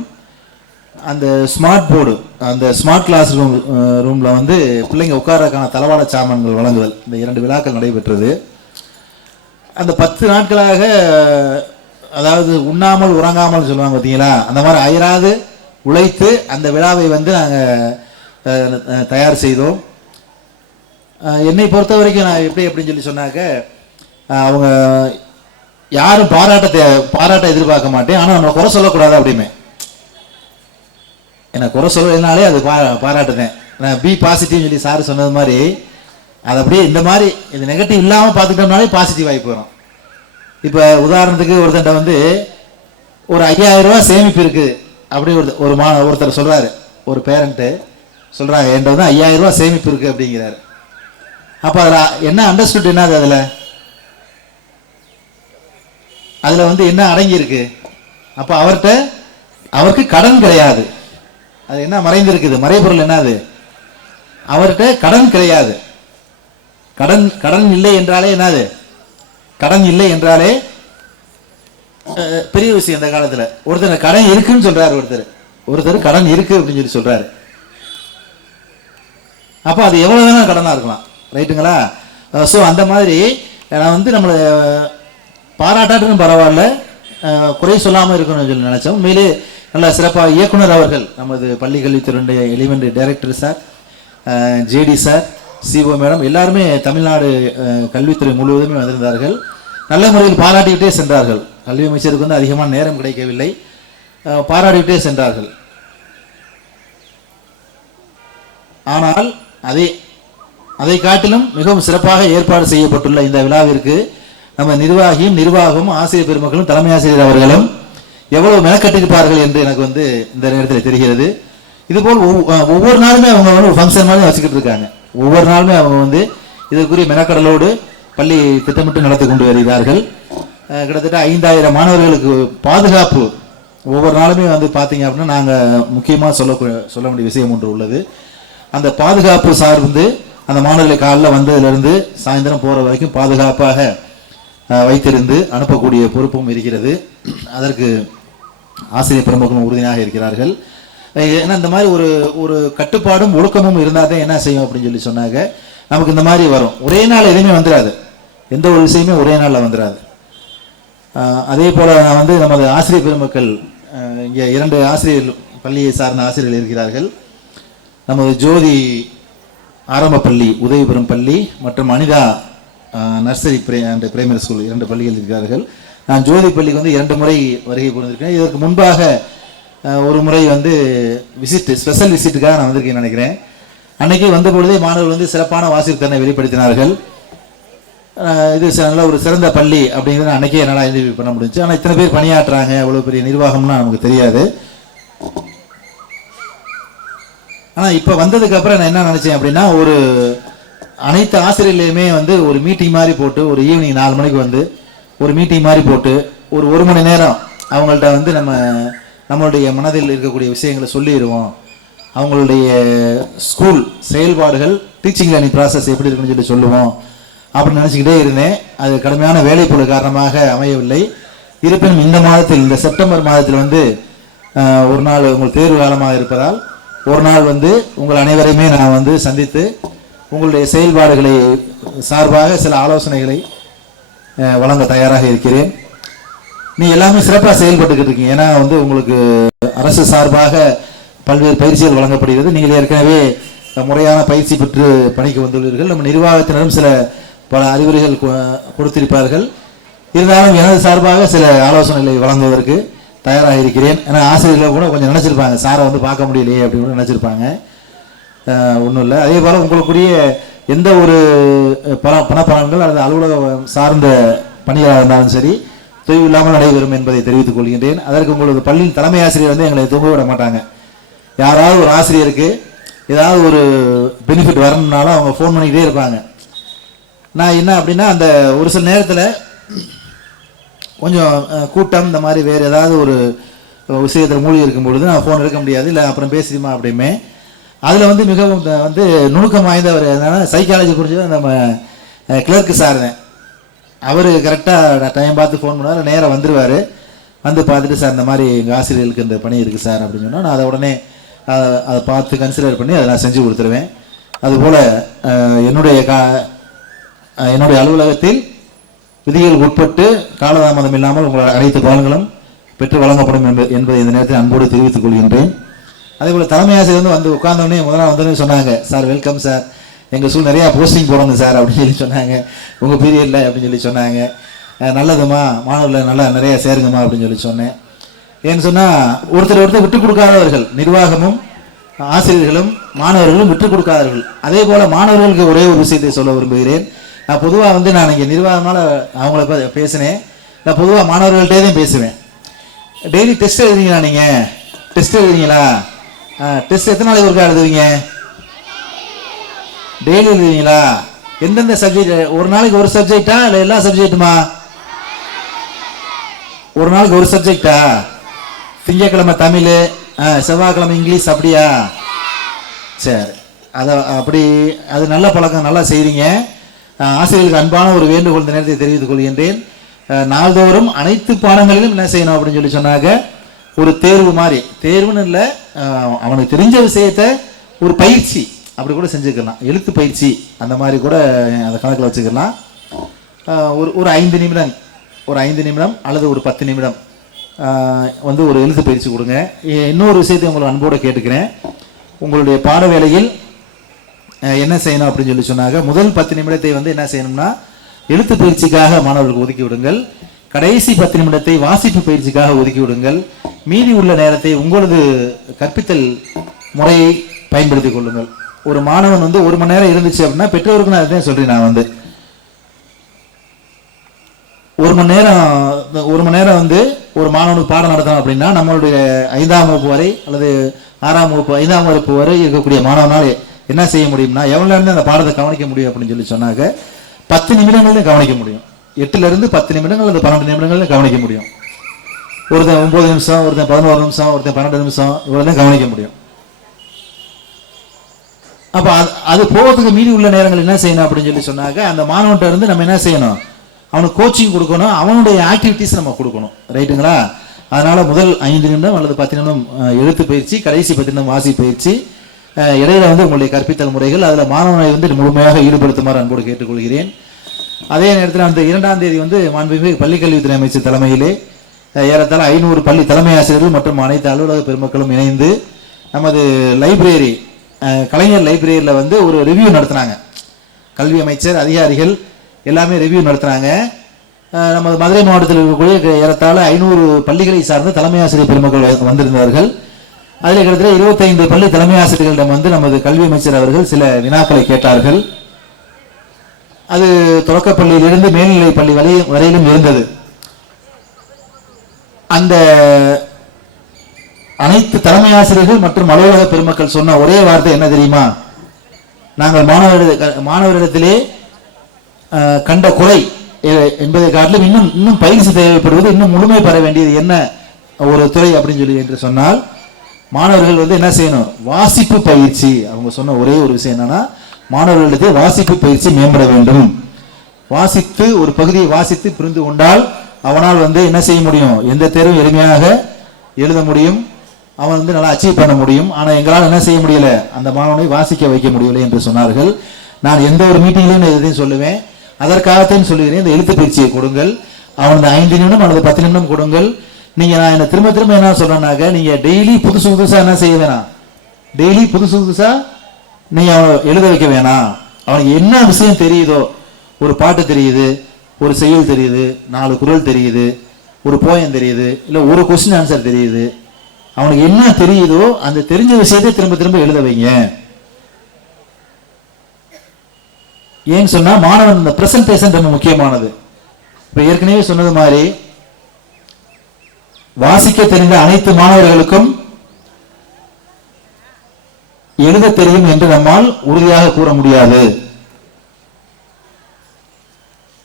அந்த ஸ்மார்ட் போர்டு, அந்த ஸ்மார்ட் கிளாஸ் ரூமில் வந்து பிள்ளைங்க உட்காரக்கான தளவாட சாமான்கள் வழங்குதல், இந்த 2 விழாக்கள் நடைபெற்றது. அந்த 10 நாட்களாக, அதாவது உண்ணாமல் உறங்காமல் சொல்லுவாங்க பார்த்தீங்களா, அந்த மாதிரி அயராது உழைத்து அந்த விழாவை வந்து நாங்கள் தயார் செய்தோம். என்னை பொறுத்த வரைக்கும் நான் எப்படின்னு சொல்லி சொன்னாக்க, அவங்க யாரும் பாராட்ட எதிர்பார்க்க மாட்டேன், ஆனால் நம்ம குறை சொல்லக்கூடாது அப்படிமே. எனக்கு குறை சொல்லலைனாலே அது பாராட்டுதேன். நான் பி பாசிட்டிவ்னு சொல்லி சார் சொன்னது மாதிரி, அது அப்படியே இந்த மாதிரி இது நெகட்டிவ் இல்லாமல் பார்த்துக்கிட்டோம்னாலே பாசிட்டிவ் ஆகி போகிறோம். இப்போ உதாரணத்துக்கு ஒருத்தன்ட்ட வந்து ஒரு 5000 ரூபா சேமிப்பு இருக்குது அப்படி ஒருத்தர் சொல்கிறாரு, ஒரு பேரண்ட்டு சொல்கிறாங்க, என்கிட்ட வந்து 5000 ரூபா சேமிப்பு இருக்குது அப்படிங்கிறாரு. அப்போ அதில் என்ன அண்டர்ஸ்டுட் என்னது, அதில் வந்து என்ன அடங்கியிருக்கு? அப்போ அவருக்கு கடன் கிடையாது. அது என்ன மறைந்திருக்குது, மறைபொருள் என்னது, அவர்கிட்ட கடன் கிடையாது. கடன் இல்லை என்றாலே என்னது, கடன் இல்லை என்றாலே பெரிய விஷயம். இந்த காலத்தில் ஒருத்தர் கடன் இருக்குன்னு சொல்றாரு, ஒருத்தர் கடன் இருக்கு அப்படின்னு சொல்லி சொல்றாரு. அப்போ அது எவ்வளவு வேணா கடனா இருக்கலாம், ரைட்டுங்களா? ஸோ அந்த மாதிரி நான் வந்து நம்மளை பாராட்டாட்டுன்னு பரவாயில்ல, குறை சொல்லாமல் இருக்கணும்னு சொல்லி நினைச்சோம். உண்மையிலே நல்லா சிறப்பாக இயக்குனர் அவர்கள், நமது பள்ளி கல்வித்துறையுடைய elementary director sir, JD sir, CO madam எல்லாருமே தமிழ்நாடு கல்வித்துறை முழுவதுமே வந்திருந்தார்கள். நல்ல முறையில் பாராட்டிக்கிட்டே சென்றார்கள். கல்வி அமைச்சருக்கு வந்து அதிகமான நேரம் கிடைக்கவில்லை, பாராட்டிக்கிட்டே சென்றார்கள். ஆனால் அதை காட்டிலும் மிகவும் சிறப்பாக ஏற்பாடு செய்யப்பட்டுள்ள இந்த விழாவிற்கு நம்ம நிர்வாகமும் ஆசிரியர் பெருமக்களும் தலைமை ஆசிரியர் அவர்களும் எவ்வளவு மெனக்கட்டிருப்பார்கள் என்று எனக்கு வந்து இந்த நேரத்தில் தெரிகிறது. இதுபோல் ஒவ்வொரு நாளுமே அவங்க வந்து ஒரு ஃபங்க்ஷன் மாதிரி வச்சுக்கிட்டு இருக்காங்க. ஒவ்வொரு நாளுமே அவங்க வந்து இதற்குரிய மெனக்கடலோடு பள்ளி திட்டமிட்டு நடத்தி கொண்டு வருகிறார்கள். கிட்டத்தட்ட 5000 மாணவர்களுக்கு பாதுகாப்பு ஒவ்வொரு நாளுமே வந்து பார்த்தீங்க அப்படின்னா, நாங்கள் முக்கியமாக சொல்ல வேண்டிய விஷயம் ஒன்று உள்ளது. அந்த பாதுகாப்பு சார் வந்து அந்த மாணவர்களை காலையில் வந்ததிலிருந்து சாயந்தரம் போகிற வரைக்கும் பாதுகாப்பாக வைத்திருந்து அனுப்பக்கூடிய பொறுப்பும் இருக்கிறது. அதற்கு ஆசிரியர் பெருமக்களும் உறுதியாக இருக்கிறார்கள். ஏன்னா இந்த மாதிரி ஒரு கட்டுப்பாடும் ஒழுக்கமும் இருந்தால் தான் என்ன செய்யும் அப்படின்னு சொல்லி சொன்னாங்க, நமக்கு இந்த மாதிரி வரும். ஒரே நாள் எதுவுமே வந்துடாது, எந்த ஒரு விஷயமே ஒரே நாளில் வந்துடாது. அதே போல் நான் வந்து நமது ஆசிரியர் பெருமக்கள், இங்கே 2 ஆசிரியர் பள்ளியை சார்ந்த ஆசிரியர்கள் இருக்கிறார்கள். நமது ஜோதி ஆரம்ப பள்ளி, உதவிபுரம் பள்ளி மற்றும் Anitha nursery and primary school 2 பள்ளிகள் இருக்கிறார்கள். நான் ஜோதி பள்ளிக்கு வந்து 2 முறை வருகை புரிந்திருக்கேன். இதற்கு முன்பாக ஒரு முறை வந்து ஸ்பெஷல் விசிட்டுக்காக நான் வந்திருக்கேன்னு நினைக்கிறேன். அன்னைக்கு வந்த பொழுதே மாணவர்கள் வந்து சிறப்பான வாசிப்பு திறனை வெளிப்படுத்தினார்கள். இது நல்ல ஒரு சிறந்த பள்ளி அப்படிங்கிறது அன்னைக்கே என்னால் இன்டர்வியூ பண்ண முடிஞ்சு. ஆனால் இத்தனை பேர் பணியாற்றுறாங்க, அவ்வளோ பெரிய நிர்வாகம்லாம் நமக்கு தெரியாது. ஆனால் இப்போ வந்ததுக்கப்புறம் நான் என்ன நினச்சேன் அப்படின்னா, அனைத்து ஆசிரியர்களையுமே வந்து ஒரு மீட்டிங் மாதிரி போட்டு, ஒரு ஈவினிங் 4 மணிக்கு வந்து ஒரு மீட்டிங் மாதிரி போட்டு ஒரு மணி நேரம் அவங்கள்ட்ட வந்து நம்மளுடைய மனதில் இருக்கக்கூடிய விஷயங்களை சொல்லிடுவோம். அவங்களுடைய ஸ்கூல் செயல்பாடுகள், டீச்சிங் லேர்னிங் ப்ராசஸ் எப்படி இருக்குன்னு சொல்லி சொல்லுவோம் அப்படின்னு நினச்சிக்கிட்டே இருந்தேன். அது கடுமையான வேலைப்பொழு காரணமாக அமையவில்லை. இருப்பினும் இந்த செப்டம்பர் மாதத்தில் வந்து ஒரு நாள் உங்கள் தேர்வு காலமாக இருப்பதால் ஒரு நாள் வந்து உங்கள் அனைவரையுமே நான் வந்து சந்தித்து உங்களுடைய செயல்பாடுகளை சார்பாக சில ஆலோசனைகளை வழங்க தயாராக இருக்கிறேன். நீ எல்லாமே சிறப்பாக செயல்பட்டுக்கிட்டு இருக்கீங்க. ஏன்னா வந்து உங்களுக்கு அரசு சார்பாக பல்வேறு பயிற்சிகள் வழங்கப்படுகிறது. நீங்கள் ஏற்கனவே முறையான பயிற்சி பெற்று பணிக்கு வந்துள்ளீர்கள். நம்ம நிர்வாகத்தினரும் சில பல அறிவுரைகள் கொடுத்திருப்பார்கள். இருந்தாலும் எனது சார்பாக சில ஆலோசனைகளை வழங்குவதற்கு தயாராக இருக்கிறேன். ஏன்னா ஆசிரியர்கள் கூட கொஞ்சம் நினச்சிருப்பாங்க, சாரை வந்து பார்க்க முடியலையே அப்படின்னு நினச்சிருப்பாங்க. ஒன்றும் இல்லை. அதே போல் உங்களுக்குரிய எந்த ஒரு பணப்பலன்கள் அல்லது அலுவலகம் சார்ந்த பணிகளாக இருந்தாலும் சரி தொய்வு இல்லாமல் நடைபெறும் என்பதை தெரிவித்துக் கொள்கின்றேன். அதற்கு உங்களுக்கு பள்ளியின் தலைமை ஆசிரியர் வந்து எங்களை தூங்க விட மாட்டாங்க. யாராவது ஒரு ஆசிரியருக்கு ஏதாவது ஒரு பெனிஃபிட் வரணும்னாலும் அவங்க ஃபோன் பண்ணிக்கிட்டே இருப்பாங்க. நான் என்ன அப்படின்னா அந்த ஒரு சில நேரத்தில் கொஞ்சம் கூட்டம் இந்த மாதிரி வேறு ஏதாவது ஒரு விஷயத்தில் மூழ்கி இருக்கும் பொழுது நான் ஃபோன் எடுக்க முடியாது, இல்லை அப்புறம் பேசுமா அப்படிமே. அதில் வந்து மிகவும் வந்து நுணுக்கம் வாய்ந்தவர் என்னன்னா சைக்காலஜி குறித்து நம்ம கிளர்க்கு சார் தான். அவர் கரெக்டாக டைம் பார்த்து ஃபோன் பண்ணுவார், நேராக வந்துடுவார். வந்து பார்த்துட்டு சார் இந்த மாதிரி எங்கள் ஆசிரியர்களுக்கு இந்த பணி இருக்குது சார் அப்படின்னு சொன்னால் நான் அதை உடனே அதை பார்த்து கன்சிடர் பண்ணி அதை நான் செஞ்சு கொடுத்துருவேன். அதுபோல் என்னுடைய அலுவலகத்தில் விதிகள் உட்பட்டு காலதாமதம் இல்லாமல் உங்கள் அனைத்து பலன்களும் பெற்று வழங்கப்படும் என்பதை இந்த நேரத்தில் அன்போடு தெரிவித்துக் கொள்கின்றேன். அதே போல் தலைமை ஆசிரியர் வந்து உட்கார்ந்தோடனே முதல்ல வந்தோடனே சொன்னாங்க, சார் வெல்கம் சார், எங்கள் ஸ்கூல் நிறையா போஸ்டிங் போடணும் சார் அப்படின்னு சொல்லி சொன்னாங்க. உங்கள் பீரியடில் அப்படின்னு சொல்லி சொன்னாங்க. நல்லதுமா, மாணவர்கள் நல்லா நிறையா சேருங்கம்மா அப்படின்னு சொல்லி சொன்னேன். ஏன்னு சொன்னால் ஒருத்தர் விட்டுக் கொடுக்காதவர்கள், நிர்வாகமும் ஆசிரியர்களும் மாணவர்களும் விட்டுக் கொடுக்காதவர்கள். அதே போல் மாணவர்களுக்கு ஒரே ஒரு விஷயத்தை சொல்ல விரும்புகிறேன். நான் பொதுவாக வந்து நான் இங்கே நிர்வாகனால அவங்கள பேசினேன். நான் பொதுவாக மாணவர்கள்ட்டே தான் பேசுவேன். டெய்லி டெஸ்ட் எழுதுறீங்களா? நீங்கள் டெஸ்ட் எழுதுறீங்களா? டெஸ்ட் எத்தனை நாளைக்கு ஒருக்கா எழுதுவீங்க? டெய்லி எழுதுவீங்களா? எந்தெந்த சப்ஜெக்ட்? ஒரு நாளைக்கு ஒரு சப்ஜெக்டா இல்லை எல்லா சப்ஜெக்ட்டுமா? ஒரு நாளைக்கு ஒரு சப்ஜெக்டா? திங்கக்கிழமை தமிழ், செவ்வாய்க்கிழமை இங்கிலீஷ், அப்படியா? சரி, அப்படி அது நல்ல பழக்கம், நல்லா செய்கிறீங்க. ஆசிரியர்களுக்கு அன்பான ஒரு வேண்டுகோள் இந்த நேரத்தை தெரிவித்துக் கொள்கின்றேன். நாள்தோறும் அனைத்து பாடங்களிலும் என்ன செய்யணும் அப்படின்னு சொல்லி சொன்னாங்க, ஒரு தேர்வு மாதிரி, தேர்வுன்னு இல்லை, அவனுக்கு தெரிஞ்ச விஷயத்த ஒரு பயிற்சி அப்படி கூட செஞ்சுக்கலாம். எழுத்து பயிற்சி அந்த மாதிரி கூட அதை கணக்கில் வச்சுக்கலாம். ஒரு 5 நிமிடம், ஒரு 5 நிமிடம் அல்லது ஒரு 10 நிமிடம் வந்து ஒரு எழுத்து பயிற்சி கொடுங்க. இன்னொரு விஷயத்தை உங்களை அன்போடு கேட்டுக்கிறேன். உங்களுடைய பாட வேளையில் என்ன செய்யணும் அப்படின்னு சொல்லி சொன்னாங்க, முதல் 10 நிமிடத்தை வந்து என்ன செய்யணும்னா எழுத்து பயிற்சிக்காக மாணவர்களுக்கு ஒதுக்கி விடுங்கள். கடைசி 10 நிமிடத்தை வாசிப்பு பயிற்சிக்காக ஒதுக்கி விடுங்கள். மீதி உள்ள நேரத்தை உங்களது கற்பித்தல் முறையை பயன்படுத்திக் கொள்ளுங்கள். ஒரு மாணவன் வந்து 1 மணி நேரம் இருந்துச்சு அப்படின்னா பெற்றோருக்கு நான் அதான் சொல்றேன். நான் வந்து 1 மணி நேரம் வந்து ஒரு மாணவனுக்கு பாடம் நடத்தணும் அப்படின்னா நம்மளுடைய 5ஆம் வகுப்பு வரை அல்லது 6ஆம் வகுப்பு 5ஆம் வகுப்பு வரை இருக்கக்கூடிய மாணவனால் என்ன செய்ய முடியும்னா எவ்வளோ நேரம் அந்த பாடத்தை கவனிக்க முடியும் அப்படின்னு சொல்லி சொன்னாங்க 10 நிமிடங்கள் கவனிக்க முடியும். 8லிருந்து 10 நிமிடங்கள் அல்லது 12 நிமிடங்கள் கவனிக்க முடியும். ஒருத்தன் 9 நிமிஷம், ஒருத்தன் 11 நிமிஷம், ஒருத்தன் 12 நிமிஷம், இவ்வளோதான் கவனிக்க முடியும். அப்போ அது போகிறதுக்கு மீறி உள்ள நேரங்கள் என்ன செய்யணும் அப்படின்னு சொல்லி சொன்னாங்க, அந்த மாணவன்கிட்ட இருந்து நம்ம என்ன செய்யணும், அவனுக்கு கோச்சிங் கொடுக்கணும், அவனுடைய ஆக்டிவிட்டிஸ் நம்ம கொடுக்கணும். ரைட்டுங்களா? அதனால முதல் 5 நிமிடம் அல்லது 10 நிமிடம் எழுத்து பயிற்சி, கடைசி 10 நிமிடம் வாசி பயிற்சி, இடையில வந்து உங்களுடைய கற்பித்தல் முறைகள், அதில் மாணவனை வந்து முழுமையாக ஈடுபடுத்துமாறு அன்போடு கேட்டுக்கொள்கிறேன். அதே நேரத்தில் அந்த 2ஆம் தேதி வந்து மாண்புமிகு பள்ளிக்கல்வித்துறை அமைச்சர் தலைமையிலே ஏறத்தாழ 500 பள்ளி தலைமை ஆசிரியர்கள் மற்றும் அனைத்து அலுவலக பெருமக்களும் இணைந்து நமது லைப்ரரி, கலைஞர் லைப்ரரியில் வந்து ஒரு ரிவ்யூ நடத்துனாங்க. கல்வி அமைச்சர், அதிகாரிகள் எல்லாமே ரிவ்யூ நடத்துனாங்க. நமது மதுரை மாவட்டத்தில் இருக்கக்கூடிய ஏறத்தாழ 500 பள்ளிகளை சார்ந்த தலைமை ஆசிரியர் பெருமக்கள் வந்திருந்தார்கள். அதில் கிட்டத்தட்ட 25 பள்ளி தலைமை ஆசிரியர்களிடம் வந்து நமது கல்வி அமைச்சர் அவர்கள் சில வினாக்களை கேட்டார்கள். அது தொடக்கப்பள்ளியிலிருந்து மேல்நிலை பள்ளி வரையிலும் இருந்தது. அந்த அனைத்து தலைமை ஆசிரியர்கள் மற்றும் அலுவலக பெருமக்கள் சொன்ன ஒரே வார்த்தை என்ன தெரியுமா, நாங்கள் மாணவரிடத்திலே கண்ட குறை என்பதை காட்டிலும் இன்னும் பயிற்சி தேவைப்படுவது, இன்னும் முழுமை பெற வேண்டியது என்ன ஒரு துறை அப்படின்னு சொல்லி என்று சொன்னால், மாணவர்கள் வந்து என்ன செய்யணும், வாசிப்பு பயிற்சி. அவங்க சொன்ன ஒரே ஒரு விஷயம் என்னன்னா, மாணவர்களிடத்தில் வாசிப்பு பயிற்சி மேம்பட வேண்டும். வாசித்து ஒரு பகுதியை வாசித்து புரிந்து கொண்டால் அவனால் வந்து என்ன செய்ய முடியும், எந்த தேர்வும் எளிமையாக எழுத முடியும், அவன் வந்து நல்லா அச்சீவ் பண்ண முடியும். ஆனால் எங்களால் என்ன செய்ய முடியல, அந்த மாணவனை வாசிக்க வைக்க முடியவில்லை என்று சொன்னார்கள். நான் எந்த ஒரு மீட்டிங்லையும் நான் எதையும் சொல்லுவேன். அதற்காகத்தான் சொல்லுகிறேன், இந்த எழுத்து பயிற்சியை கொடுங்கள். அவனுக்கு 5 நிமிடம் அல்லது 10 நிமிடம் கொடுங்கள். நான் என்ன திரும்ப திரும்ப என்ன சொல்றேன்னாக்க, நீங்க டெய்லி புதுசா என்ன செய்ய வேணாம், டெய்லி புதுசா நீங்க அவனை எழுத வைக்க வேணாம். அவனுக்கு என்ன விஷயம் தெரியுதோ, ஒரு பாட்டு தெரியுது, ஒரு செயல் தெரியுது, 4 குறள் தெரியுது, ஒரு போயம் தெரியுது, இல்லை ஒரு கொஸ்டின் ஆன்சர் தெரியுது, அவனுக்கு என்ன தெரியுதோ அந்த தெரிஞ்ச விஷயத்தை திரும்ப திரும்ப எழுத வைங்க. ஏன்னு சொன்னா மாணவன் இந்த பிரசன்டேஷன் ரொம்ப முக்கியமானது. இப்ப ஏற்கனவே சொன்னது மாதிரி வாசிக்க தெரிந்த அனைத்து மாணவர்களுக்கும் எழுத தெரியும் என்று நம்மால் உறுதியாக கூற முடியாது.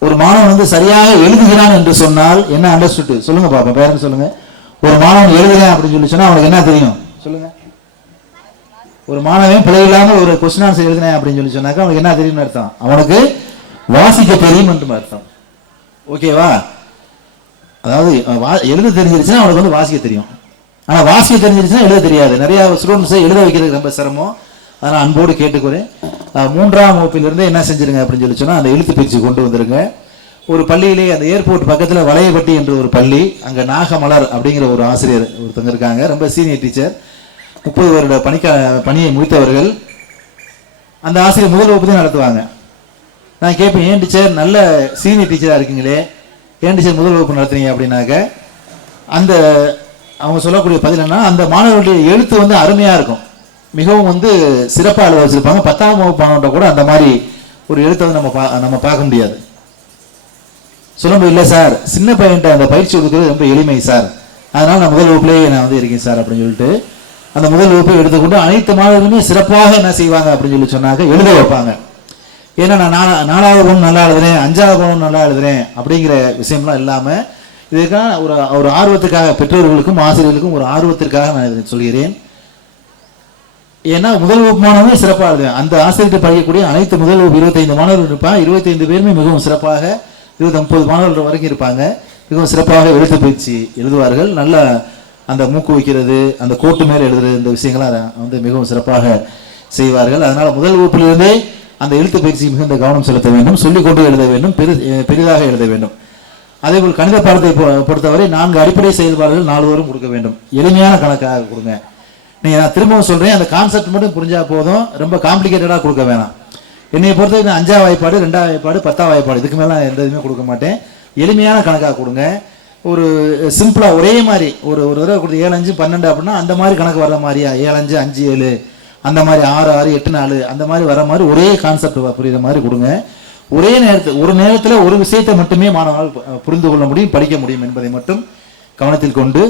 ஒரு மாணவன் சரியாக எழுதுகிறான் என்று சொன்னால் என்ன அண்டர்ஸ்டுட் சொல்லுங்க பாப்பா, பேரண்ட்ஸ் சொல்லுங்க. ஒரு மாணவன் எழுதுறேன் அப்படின்னு சொல்லி சொன்னா அவனுக்கு என்ன தெரியும் சொல்லுங்க. ஒரு மாணவன் பிழை இல்லாமல் ஒரு கொஸ்டின் ஆன்சர் எழுதுனேன் அப்படின்னு சொல்லி சொன்னாக்க அவனுக்கு என்ன தெரியும்னு அர்த்தம், அவனுக்கு வாசிக்க தெரியும் என்று அர்த்தம். ஓகேவா? அதாவது எழுத தெரிஞ்சிருச்சுன்னா அவனுக்கு வாசிக்க தெரியும். ஆனா வாசிக்க தெரிஞ்சிருச்சுன்னா எழுத தெரியாது. நிறைய ஸ்டூடெண்ட்ஸை எழுத வைக்கிறது ரொம்ப சிரமம். அதனால் அன்போடு கேட்டுக்கிறேன், 3ஆம் வகுப்பிலிருந்து என்ன செஞ்சிருங்க அப்படின்னு சொல்லி சொன்னா அந்த எழுத்து பயிற்சி கொண்டு வந்துருங்க. ஒரு பள்ளியிலே அந்த ஏர்போர்ட் பக்கத்தில் வளையப்பட்டி என்ற ஒரு பள்ளி, அங்கே நாகமலர் அப்படிங்கிற ஒரு ஆசிரியர் ஒருத்தங்க இருக்காங்க, ரொம்ப சீனியர் டீச்சர், 30 வருட பணியை முடித்தவர்கள். அந்த ஆசிரியர் முதல் வகுப்பு தான் நடத்துவாங்க. நான் கேட்பேன், ஏன் டீச்சர் நல்ல சீனியர் டீச்சராக இருக்கீங்களே, ஏன் டீச்சர் முதல் வகுப்பு நடத்துறீங்க அப்படின்னாக்க, அந்த அவங்க சொல்லக்கூடிய பதில் என்ன, அந்த மாணவர்களுடைய எழுத்து அருமையாக இருக்கும், மிகவும் சிறப்பாக எழுத வச்சிருப்பாங்க. 10ஆம் வகுப்பு மாணவர்கிட்ட கூட அந்த மாதிரி ஒரு எழுத்தை நம்ம பார்க்க முடியாது. சொல்லும்போது இல்லை சார், சின்ன பையன்ட்ட அந்த பயிற்சி கொடுக்குறது ரொம்ப எளிமை சார், அதனால நான் முதல் வகுப்புலேயே நான் இருக்கேன் சார் அப்படின்னு சொல்லிட்டு அந்த முதல் வகுப்பை எடுத்துக்கொண்டு அனைத்து மாணவர்களுமே சிறப்பாக என்ன செய்வாங்க அப்படின்னு சொல்லி சொன்னாங்க, எழுத வைப்பாங்க. ஏன்னா நான் 4ஆவது பணம் நல்லா எழுதுறேன், 5ஆவது பணம் நல்லா எழுதுறேன் அப்படிங்கிற விஷயம்லாம் இல்லாமல் இதுக்கான ஒரு ஆர்வத்துக்காக, பெற்றோர்களுக்கும் ஆசிரியர்களுக்கும் ஒரு ஆர்வத்திற்காக நான் இதை சொல்கிறேன். ஏன்னா முதல் வகுப்பு மாணவனே சிறப்பாக எழுதுவேன். அந்த ஆசிரியர் படிக்கக்கூடிய அனைத்து முதல் வகுப்பு 25 மாணவர்கள் இருப்பாங்க. 25 பேருமே மிகவும் சிறப்பாக 20-30 மாணவர்கள் வரைக்கும் இருப்பாங்க. மிகவும் சிறப்பாக எழுத்து பயிற்சி எழுதுவார்கள். நல்ல அந்த மூக்கு வைக்கிறது, அந்த கோட்டு மேலே எழுதுறது, இந்த விஷயங்கள்லாம் மிகவும் சிறப்பாக செய்வார்கள். அதனால முதல் வகுப்பிலிருந்தே அந்த எழுத்து பயிற்சி மிகுந்த கவனம் செலுத்த வேண்டும், சொல்லிக்கொண்டு எழுத வேண்டும், பெரிதாக எழுத வேண்டும். அதே போல் கணித பாடத்தை பொறுத்தவரை 4 அடிப்படை செயல்பாடுகள் நாள்தோறும் கொடுக்க வேண்டும். எளிமையான கணக்காக கொடுங்க. நான் திரும்பவும் சொல்றேன், அந்த கான்செப்ட் மட்டும் புரிஞ்சா போதும், ரொம்ப காம்ப்ளிகேட்டடாக கொடுக்க வேணாம். என்னை பொறுத்தவரை 5ஆம் வாய்ப்பாடு, 2ஆம் வாய்ப்பாடு, 10ஆம் வாய்ப்பாடு, இதுக்கு மேலே எந்த இதுவுமே கொடுக்க மாட்டேன். எளிமையான கணக்காக கொடுங்க. ஒரு சிம்பிளாக ஒரே மாதிரி ஒரு தடவை கொடுத்து 7 5 12 அப்படின்னா அந்த மாதிரி கணக்கு வர்ற மாதிரியா, 7 5 5 7 அந்த மாதிரி 6 6 8 4 அந்த மாதிரி வர மாதிரி ஒரே கான்செப்ட் புரியுற மாதிரி கொடுங்க. ஒரே ஒரு நேரத்தில் ஒரு விஷயத்தை மட்டுமே மாணவர்கள் புரிந்து கொள்ள முடியும், படிக்க முடியும் என்பதை மட்டும் கவனத்தில் கொண்டு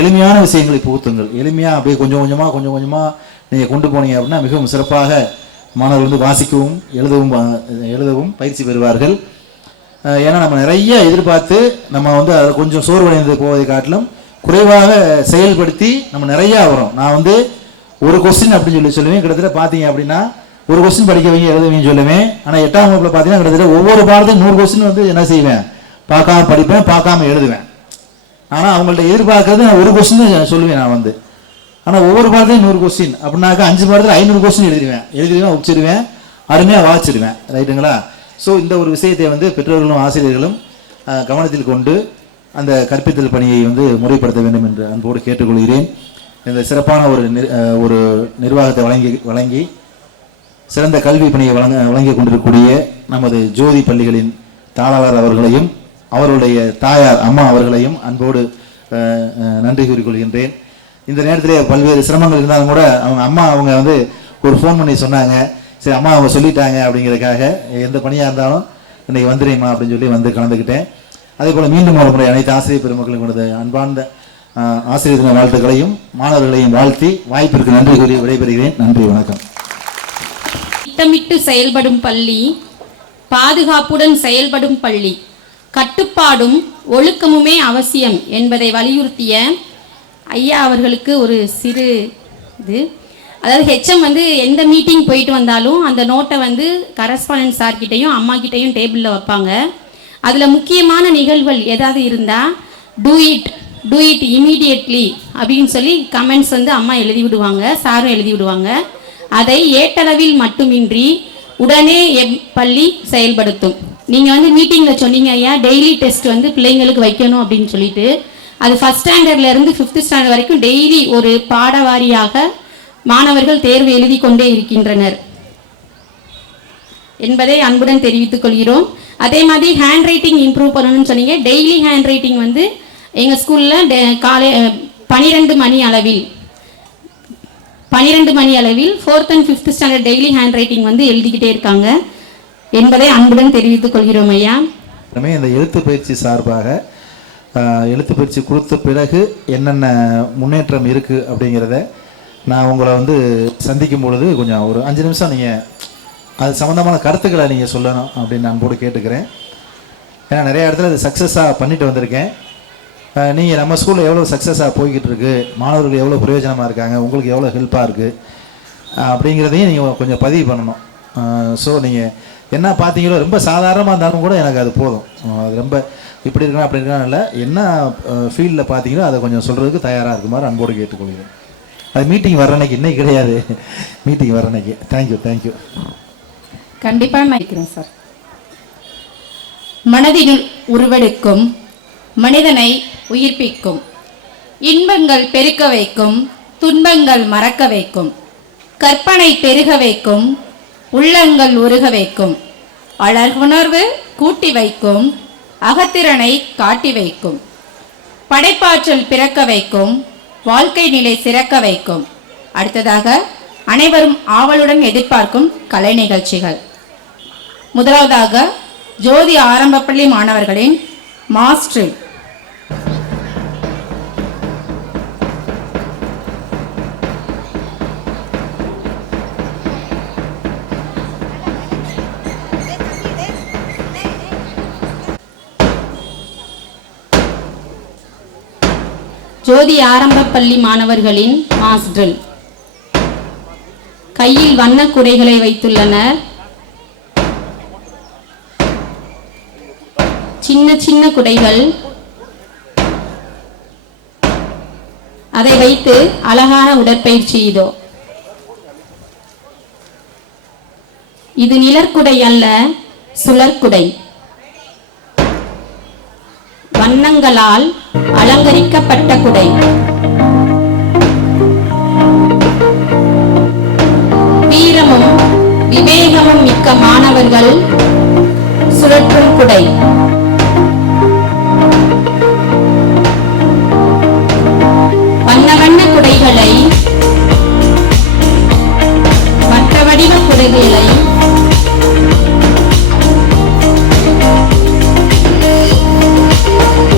எளிமையான விஷயங்களை புகுத்துங்கள். எளிமையாக அப்படியே கொஞ்சம் கொஞ்சமாக நீங்கள் கொண்டு போனீங்க அப்படின்னா மிகவும் சிறப்பாக மாணவர்கள் வாசிக்கவும் எழுதவும் பயிற்சி பெறுவார்கள். ஏன்னா நம்ம நிறைய எதிர்பார்த்து நம்ம அதை கொஞ்சம் சோர்வடைந்து போவதை காட்டிலும் குறைவாக செயல்படுத்தி நம்ம நிறையா வரும். நான் ஒரு கொஸ்டின் அப்படின்னு சொல்லுவேன், கிட்டத்தட்ட பார்த்தீங்க அப்படின்னா ஒரு கொஸ்டின் படிக்க வைங்க எழுதுவீங்க சொல்லுவேன். ஆனால் 8ஆம் வகுப்பில் பார்த்தீங்கன்னா கிட்டத்தட்ட ஒவ்வொரு பாடத்தையும் 100 கொஸ்டின் என்ன செய்வேன், பார்க்காம படிப்பேன், பார்க்காம எழுதுவேன். ஆனால் அவங்கள்ட்ட எதிர்பார்க்கறது நான் ஒரு கொஸ்டின் சொல்லுவேன். நான் ஆனால் ஒவ்வொரு பாடத்தையும் 100 கொஸ்டின் அப்படின்னாக்கா 5 பாடத்தில் 500 கொஸ்டின் எழுதிடுவேன், உச்சிடுவேன், அருமையாக வாசிச்சிடுவேன். ரைட்டுங்களா? ஸோ இந்த ஒரு விஷயத்தை பெற்றோர்களும் ஆசிரியர்களும் கவனத்தில் கொண்டு அந்த கற்பித்தல் பணியை முறைப்படுத்த வேண்டும் என்று அன்போடு கேட்டுக்கொள்கிறேன். இந்த சிறப்பான ஒரு நிர்வாகத்தை வழங்கி சிறந்த கல்வி பணியை வழங்கி கொண்டிருக்கக்கூடிய நமது ஜோதி பள்ளிகளின் தாளாளர் அவர்களையும் அவருடைய தாயார் அம்மா அவர்களையும் அன்போடு நன்றி கூறிக்கொள்கின்றேன். இந்த நேரத்திலே பல்வேறு சிரமங்கள் இருந்தாலும் கூட அவங்க ஒரு ஃபோன் பண்ணி சொன்னாங்க, சரி அம்மா அவங்க சொல்லிட்டாங்க அப்படிங்கிறதுக்காக எந்த பணியாக இருந்தாலும் இன்னைக்கு வந்துடுறேம்மா அப்படின்னு சொல்லி கலந்துக்கிட்டேன். அதே போல் மீண்டும் ஒரு முறை அனைத்து ஆசிரியர் பெருமக்களும் கொண்டது அன்பார்ந்த ஆசிரியர் தின வாழ்த்துக்களையும் மாணவர்களையும் வாழ்த்தி வாய்ப்பிற்கு நன்றி கூறி விடைபெறுகிறேன். நன்றி, வணக்கம். திட்டமிட்டு செயல்படும் பள்ளி, பாதுகாப்புடன் செயல்படும் பள்ளி, கட்டுப்பாடும் ஒழுக்கமுமே அவசியம் என்பதை வலியுறுத்திய ஐயா அவர்களுக்கு ஒரு சிறு இது, அதாவது ஹெச்எம் எந்த மீட்டிங் போயிட்டு வந்தாலும் அந்த நோட்டை கரஸ்பாண்டன்ட் சார்கிட்டையும் அம்மா கிட்டையும் டேபிளில் வைப்பாங்க. அதில் முக்கியமான நிகழ்வுகள் ஏதாவது இருந்தால் டூ இட் இமீடியட்லி அப்படின்னு சொல்லி கமெண்ட்ஸ் அம்மா எழுதி விடுவாங்க, சாரும் எழுதி விடுவாங்க. அதை ஏட்டளவில் மட்டுமின்றி உடனே பள்ளி செயல்படுத்தும். நீங்கள் வந்து மீட்டிங்கில் சொன்னீங்க ஐயா, டெய்லி டெஸ்ட் வந்து பிள்ளைங்களுக்கு வைக்கணும் அப்படின்னு சொல்லிட்டு, அது ஃபஸ்ட் ஸ்டாண்டர்ட்லேருந்து 5th ஸ்டாண்டர்ட் வரைக்கும் டெய்லி ஒரு பாடவாரியாக மாணவர்கள் தேர்வு எழுதி கொண்டே இருக்கின்றனர் என்பதை அன்புடன் தெரிவித்துக் கொள்கிறோம். அதே மாதிரி ஹேண்ட் ரைட்டிங் இம்ப்ரூவ் பண்ணணும்னு சொன்னீங்க. டெய்லி ஹேண்ட் ரைட்டிங் வந்து எங்கள் ஸ்கூலில் காலை 12 மணி அளவில் 4th and 5th standard daily hand writing வந்து எழுதிக்கிட்டே இருக்காங்க என்பதை அன்புடன் தெரிவித்துக் கொள்கிறோம் ஐயா. இந்த எழுத்து பயிற்சி சார்பாக எழுத்து பயிற்சி கொடுத்த பிறகு என்னென்ன முன்னேற்றம் இருக்குது அப்படிங்கிறத நான் உங்களை வந்து சந்திக்கும் பொழுது கொஞ்சம் ஒரு 5 நிமிஷம் நீங்கள் அது சம்மந்தமான கருத்துக்களை நீங்கள் சொல்லணும் அப்படின்னு நான் போட்டு கேட்டுக்கிறேன். ஏன்னா நிறைய இடத்துல இது சக்ஸஸாக பண்ணிட்டு வந்திருக்கேன். நீங்கள் நம்ம ஸ்கூலில் எவ்வளோ சக்ஸஸாக போய்கிட்டு இருக்கு, மாணவர்கள் எவ்வளோ பிரயோஜனமாக இருக்காங்க, உங்களுக்கு எவ்வளோ ஹெல்ப்பாக இருக்குது அப்படிங்கிறதையும் நீங்கள் கொஞ்சம் பதிவு பண்ணணும். ஸோ நீங்கள் என்ன பார்த்தீங்களோ ரொம்ப சாதாரணமாக இருந்தாலும் கூட எனக்கு அது போதும். அது ரொம்ப இப்படி இருக்கணும் அப்படி இருக்கணும் இல்லை, என்ன ஃபீல்டில் பார்த்தீங்களோ அதை கொஞ்சம் சொல்கிறதுக்கு தயாராக இருக்குமாறு அன்போடு கேட்டுக்கொள்கிறேன். அது மீட்டிங் வர அன்னைக்கு, இன்னைக்கு கிடையாது, மீட்டிங் வர அன்னைக்கு. தேங்க்யூ. கண்டிப்பாக நினைக்கிறேன் சார். மனதினுள் உருவெடுக்கும், மனிதனை உயிர்ப்பிக்கும், இன்பங்கள் பெருக்க வைக்கும், துன்பங்கள் மறக்க வைக்கும், கற்பனை பெருக வைக்கும், உள்ளங்கள் உருக வைக்கும், அழகுணர்வு கூட்டி வைக்கும், அகத்திறனை காட்டி வைக்கும், படைப்பாற்றல் பிறக்க வைக்கும், வாழ்க்கை நிலை சிறக்க வைக்கும். அடுத்ததாக அனைவரும் ஆவலுடன் எதிர்பார்க்கும் கலை நிகழ்ச்சிகள். முதலாவதாக ஜோதி ஆரம்பப்பள்ளி மாணவர்களின் மாஸ்டர் ஜோதி ஆரம்பப்பள்ளி மாணவர்களின் மாஸ்டர் கையில் வண்ண குடைகளை வைத்துள்ளனர். சின்ன சின்ன குடைகள், அதை வைத்து அழகான உடற்பயிற்சி. இது நிழற்குடை அல்ல, சுழற்குடை. வண்ணங்களால் அலங்கரிக்கப்பட்ட குடை. வீரமும் விவேகமும் மிக்க மாணவர்கள் சுழற்றும் குடை. வண்ண வண்ண குடைகளை, வட்ட வடிவ குடைகளை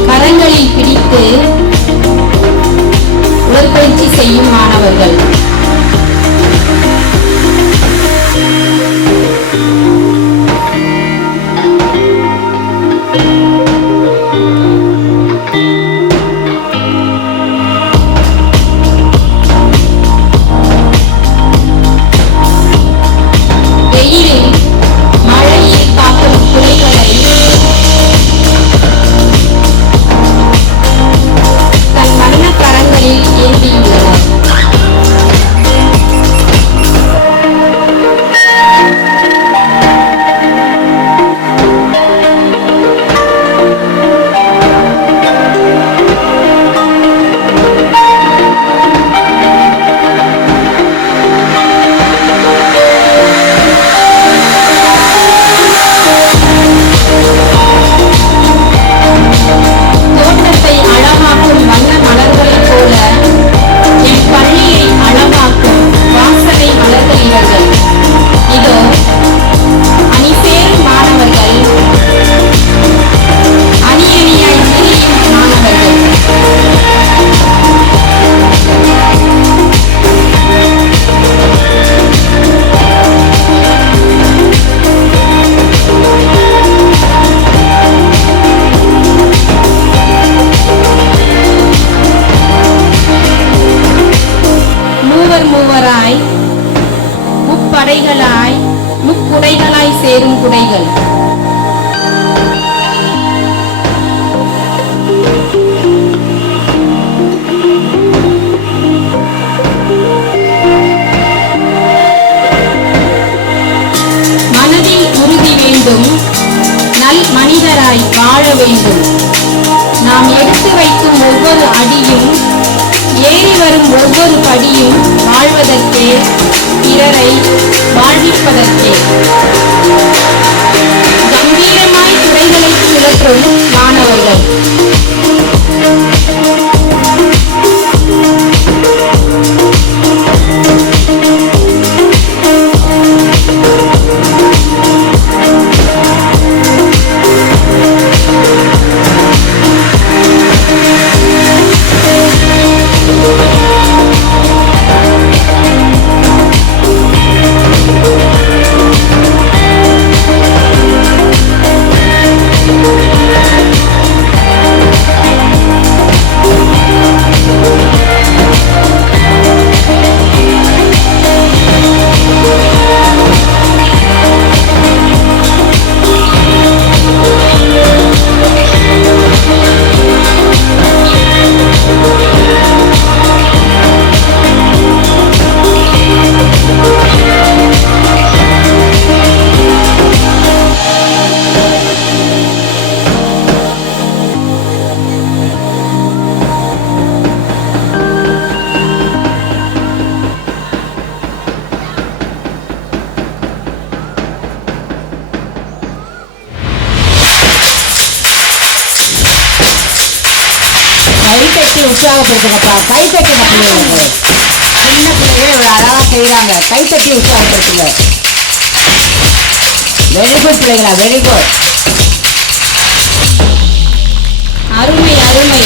கரங்களில் பிடித்து உடற்பயிற்சி செய்யும் மாணவர்கள். முக்குடைகளாய் சேரும் குடைகள். ஒவ்வொரு அடியும் ஏறி வரும் ஒவ்வொரு படியும் வாழ்வதற்கே, பிறரை வாழ்விப்பதற்கே. கம்பீரமாய் துறைகளை சுழற்றும் மாணவர்கள். கைத்தட்டி உற்சாகப்படுத்துங்கப்பா. கைத்தட்டுங்க பிள்ளைங்களுக்கு. சின்ன பிள்ளைகள் இவ்வளவு அழகா செய்யறாங்க. கைத்தட்டி உற்சாகப்படுத்துங்க. வெரி குட் பிள்ளைகளா, வெரி குட். அருமை அருமை.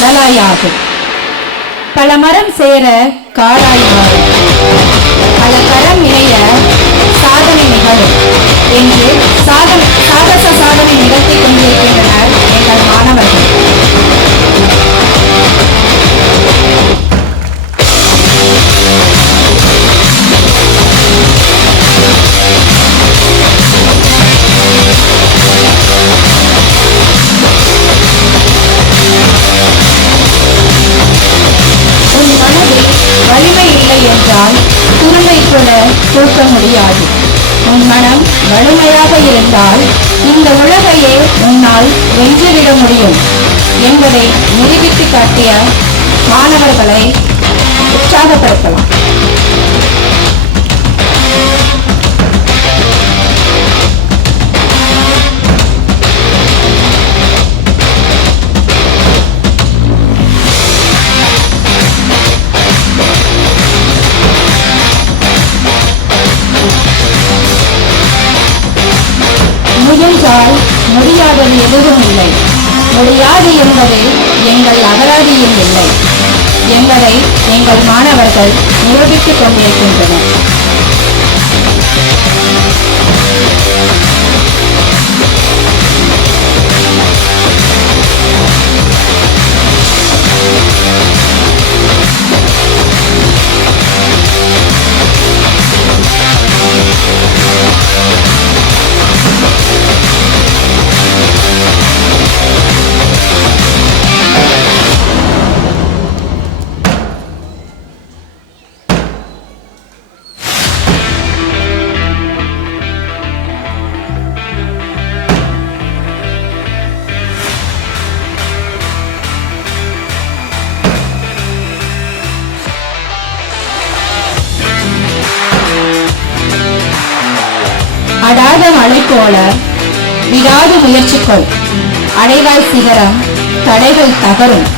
கடலாயாகும். பல மரம் சேர காடாய் மாறும், பல கரம் இணைய சாதனை நிகழும் என்று சாகச சாதனை நிகழ்த்தி கொண்டிருக்கின்றனர் எங்கள் மாணவர்கள். உன் மனதில் வலிமை இல்லை என்றால் குருவை கூட தூக்க முடியாது. உன் மனம் வலிமையாக இருந்தால் இந்த உலகையே உன்னால் வென்றுவிட முடியும் என்பதை நிரூபித்து காட்டிய மாணவர்களை உற்சாகப்படுத்தலாம். முயன்றால் முடியாதது எதுவும் இல்லை, முடியாது என்பது எங்கள் அகராதியில் இல்லை என்பதை எங்கள் மாணவர்கள் நிரூபித்துக் கொண்டிருக்கின்றனர். அடாத மழை போல விடாது முயற்சிக்கொள், அடைவாய் சிகரம், தடைகள் தகரும்.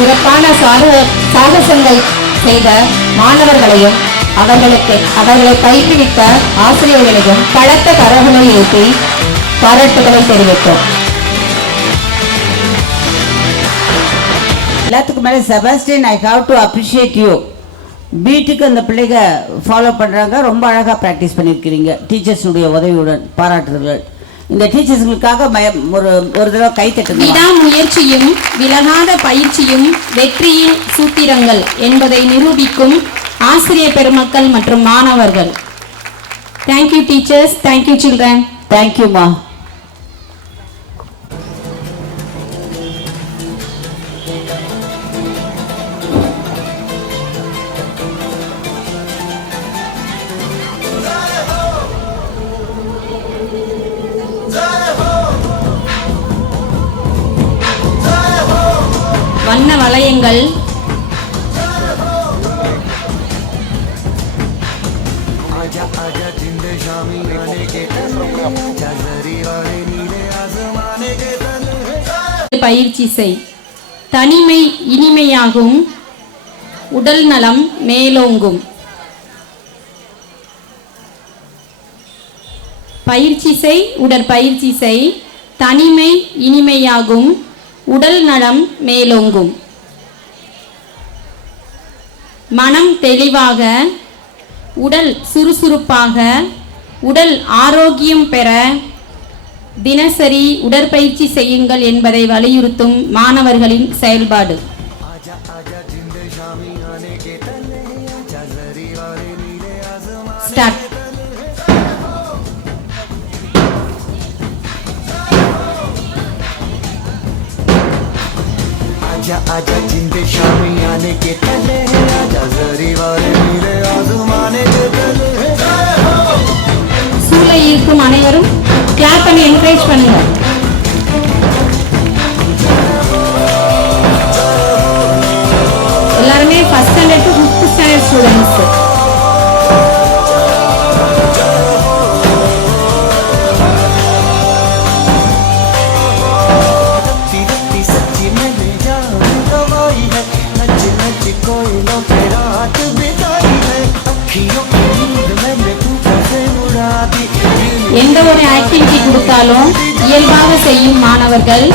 சிறப்பான சாகசங்கள் செய்த மாணவர்களையும் அவர்களை பயிற்றுவித்த ஆசிரியர்களையும் பலத்த கரங்களை ஏற்றி பாராட்டுகளை தெரிவித்தோம். எல்லாத்துக்கும் மேலே Sebastian, I have to appreciate you. பீட்டுக்கு அந்த பிள்ளைங்க ஃபாலோ பண்ணுறாங்க, ரொம்ப அழகாக ப்ராக்டிஸ் பண்ணியிருக்கிறீங்க. டீச்சர்ஸுடைய உதவியுடன் பாராட்டுதல்கள். இந்த டீச்சர்ஸுங்களுக்காக ஒரு தடவை கை தட்டுங்க. விடாமுயற்சியும் விலகாத பயிற்சியும் வெற்றியின் சூத்திரங்கள் என்பதை நிரூபிக்கும் ஆசிரியர் பெருமக்கள் மற்றும் மாணவர்கள். Thank you teachers, thank you children. தேங்க்யூமா. வண்ண வளையங்கள், பயிற்சி செய். தனிமை இனிமையாகும், உடல் நலம் மேலோங்கும். பயிற்சி செய் உடற்பயிற்சி செய், தனிமை இனிமையாகும், உடல் நலம் மேலோங்கும். மனம் தெளிவாக, உடல் சுறுசுறுப்பாக, உடல் ஆரோக்கியம் பெற தினசரி உடற்பயிற்சி செய்யுங்கள் என்பதை வலியுறுத்தும் மாணவர்களின் செயல்பாடு. ஸ்டார்ட். आजा आजा जिंदे शामी आने के तले, आजा जरी वाले नीले आसमाने के तले. சூளை இருக்கும் அனைவரும் கிளாப் பண்ணி என்கரேஜ் பண்ணுங்க. எல்லாருமே first standard to 5th standard students. எந்த ஒரு ஆக்டிவிட்டி கொடுத்தாலும் இயல்பாக செய்யும் மாணவர்கள்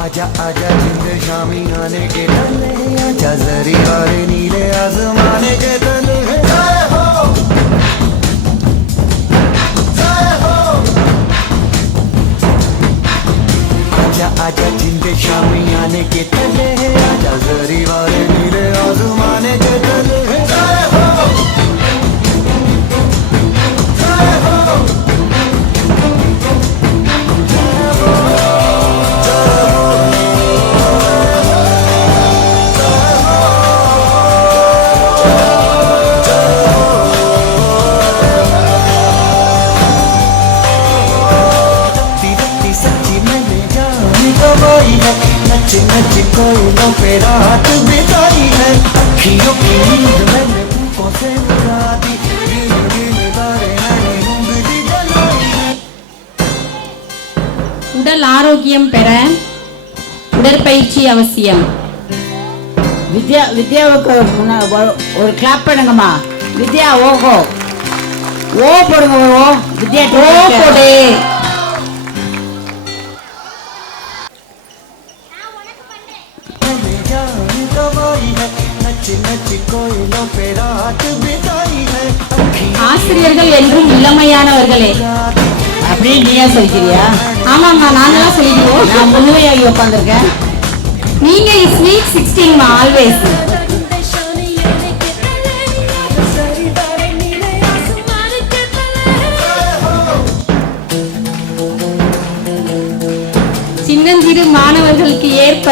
आजा आजा जिंदे शामी आने के तले, आजा जरी वाले नीले आसमाने के तले. आजा आजा जिंदे शामी आने के तले, आजा जरी वाले नीले आसमाने के तले. नच नच कोयलों पे रात बिताई है, अखियों की नींद मैंने फूकों से उड़ा दी, दिल दिल बारे मैंने उंगली जलाई है. உடல் ஆரோக்கியம் பெற உடற்பயிற்சி அவசியம். வித்யாவுக்கு ஒரு கிளாப் பண்ணுங்கம்மா. வித்யா ஓஹோ ஓ போடுங்க. ஓ வித்யா ஓ போடு. ஆசிரியர்கள் என்றும் இளமையானவர்களே அப்படின்னு நீயா சொல்லிக்கிறியா? ஆமாம்மா, நாங்களாம் சொல்லிடுவோம். நான் முன்னுமையாகி உட்காந்துருக்கேன். நீங்க ஸ்வீட் 16 ஆல்வேஸ். சின்னஞ்சிறு மாணவர்களுக்கு ஏற்ப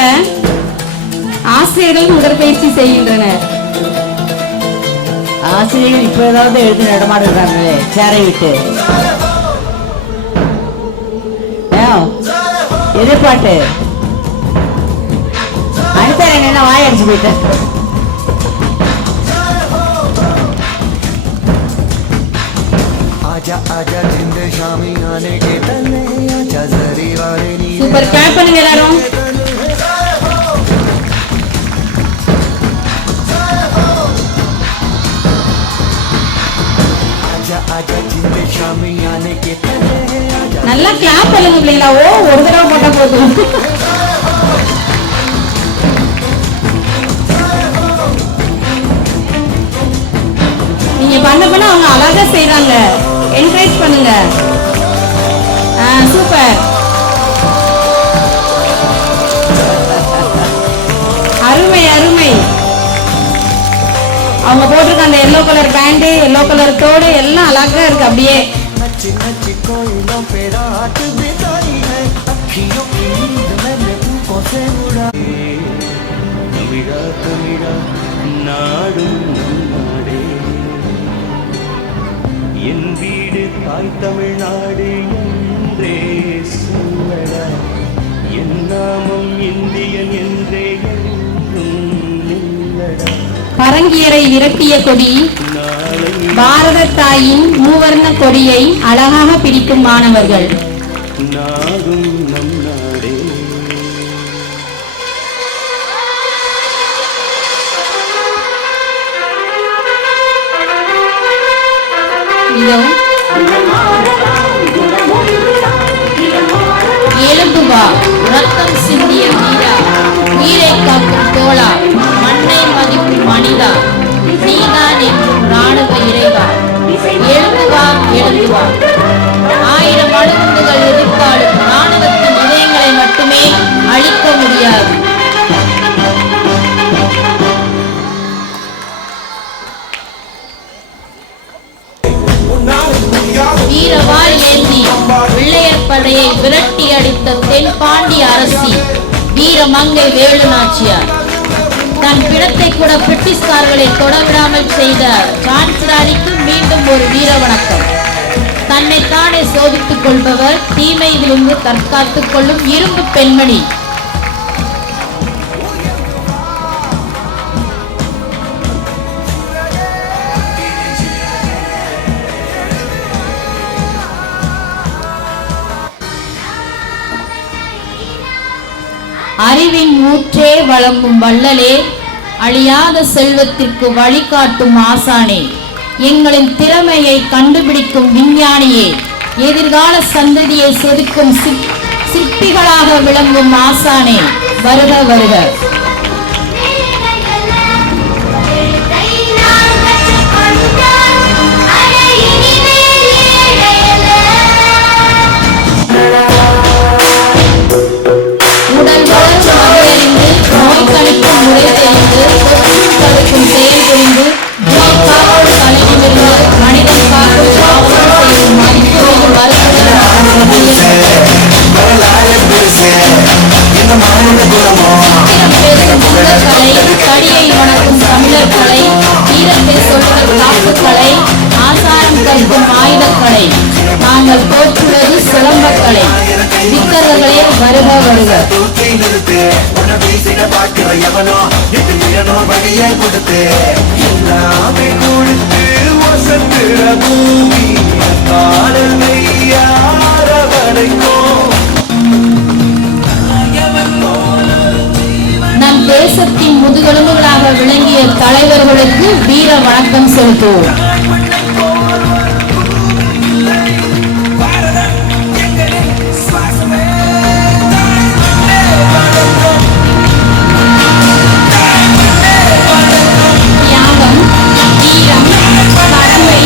ஆசிரியர்கள் உடற்பயிற்சி செய்கின்றனர். ஆசிரியர்கள் இப்ப ஏதாவது எழுதி நடமாடுறாங்களே சேரை விட்டு. எதிர்பார்ட்டு அனிதா என்ன வாயடிச்சு போயிட்டேன். आजा आजा जिंदे शामी आने के तले, आजा जरी वाले नीले. சூப்பர், கிளாப் பண்ணுங்க எல்லாரும். आजा आजा जिंदे शामी आने के तले, आजा. நல்லா கிளாப் பண்ணுங்க பிள்ளைங்களா. ஓ ஒரு தடவை போட்டா போதும். நீங்க பண்ண பண்ண அவங்க அழகா செய்யறாங்க. என்கரேஜ் பண்ணுங்க. சூப்பர், அருமை அருமை. அவங்க போட்டிருக்க அந்த yellow colour pant, yellow colour தோடு எல்லாம் அழகா இருக்கு. அப்படியே कोयलों पे रात बिताई है अखियों की नींद मैंने फूकों से उड़ाई तमिड़ा तमिड़ा नाडुम नम नाडे என் வீடு தாய் தமிழ்நாடு என்றே சொல்லடா என் நாமம் இந்தியன் என்றே என்றும் நில்லடா பரங்கியரை விரட்டிய கொடி பாரத தாயின் மூவர்ண கொடியை அழகாக பிடிக்கும் மாணவர்கள். நாடும் நம் நாடே எழுந்து வா ரத்தம் சிந்திய வீரா, உயிரை காக்கும் தோழா, மண்ணை மதிக்கும் மனிதா, நீதான் என்றும் ராணுவ இறைவா. எழுந்து வா எழுந்து வா. 1000 அணுகுண்டுகள் எதிர்த்தாலும் ராணுவத்தின் இதயங்களை மட்டுமே அழிக்க முடியாது. வீரவாள் ஏந்தி வெள்ளையர் படையை விரட்டி அடித்த தென்பாண்டி அரசி வீரமங்கை வேலு நாச்சியார். தன் பிணத்தை கூட பிரிட்டிஷ்காரர்களை தொடவிடாமல் செய்த ஜான்சி ராணிக்கு மீண்டும் ஒரு வீர வணக்கம். தன்னைத்தானே சோதித்துக் கொள்பவர், தீமையிலிருந்து தற்காத்துக் கொள்ளும் இரும்பு பெண்மணி. அறிவின் ஊற்றே வழங்கும் வள்ளலே, அழியாத செல்வத்திற்கு வழிகாட்டும் ஆசானே, எங்களின் திறமையை கண்டுபிடிக்கும் விஞ்ஞானியே, எதிர்கால சந்ததியை செதுக்கும் சிற்பிகளாக விளங்கும் ஆசானே, வருக வருக. உடல் வளர்ந்து மகிழ்ந்து நோய் கணிக்கும் முறை தெரிந்து தொற்றும் தடுக்கும் செயல் புரிந்து நோய் காக்கும் தலை நிமிர்ந்து மனிதன் காக்கும் காவல் செய்யும் மருத்துவம் கடியை வணக்கும் தமிழர் கலை, வீரத்தை சொல்வது காப்புக்கலை, ஆசாரம் கற்கும் ஆயுதக்கலை, நாங்கள் போற்றுவது சிலம்பக்கலை. சித்தர்களே வருக வருக. நம் தேசத்தின் முதுகெலும்புகளாக விளங்கிய தலைவர்களுக்கு வீர வணக்கம் செலுத்துவோம். தியாகம், வீரம், கடமை,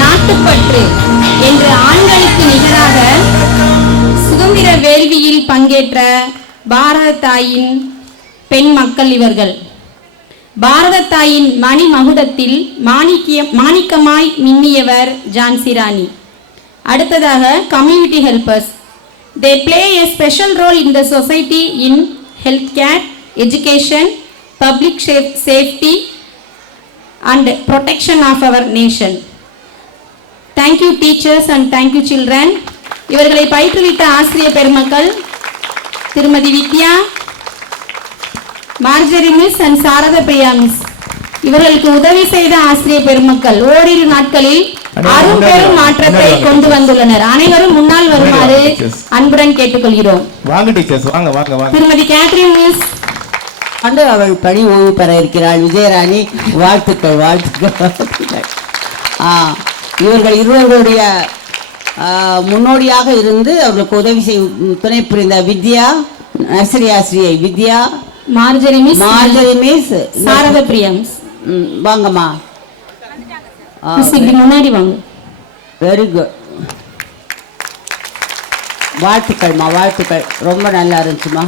நாட்டுப்பற்று என்று ஆண்களுக்கு நிகராக சுதந்திர வேள்வியில் பங்கேற்ற பாரத தாயின் பெண் மக்கள் இவர்கள். பாரத தாயின் மணி மகுடத்தில் மாணிக்கமாய் மின்னியவர் ஜான்சி ராணி. அடுத்ததாக community helpers. They play a special role in the society in healthcare, education, public safety and protection of our nation. Thank you teachers and thank you children. இவர்களை பயிற்றுவித்த ஆசிரியர் பெருமக்கள் திருமதி Vidya, Margery miss and Sharada Priya miss. இவர்களுக்கு உதவி செய்த ஆசிரியர் பெருமக்கள் ஓரிரு நாட்களில் அரும்பெரும் மாற்றத்தை கொண்டு வந்துள்ளனர். அனைவரும் முன்னால் வருமாறு அன்புடன் கேட்டுக்கொள்கிறோம். திருமதி கேத்ரின் மிஸ் ஆண்டு அவள் பணி ஓய்வு பெற இருக்கிறாள். விஜயராணி, வாழ்த்துக்கள் வாழ்த்துக்கள் வாழ்த்துக்கள். இவர்கள் இருவர்களுடைய முன்னோடியாக இருந்து அவர்களுக்கு உதவி செய்யும் துணை புரிந்த வித்யா, நர்சரி ஆசிரியை Vidya, Margery miss, Sharada Priya miss. வாங்கம்மா, முன்னாடி வாங்க. வெரி குட், வாழ்த்துக்கள்மா வாழ்த்துக்கள், ரொம்ப நல்லா இருந்துச்சுமா.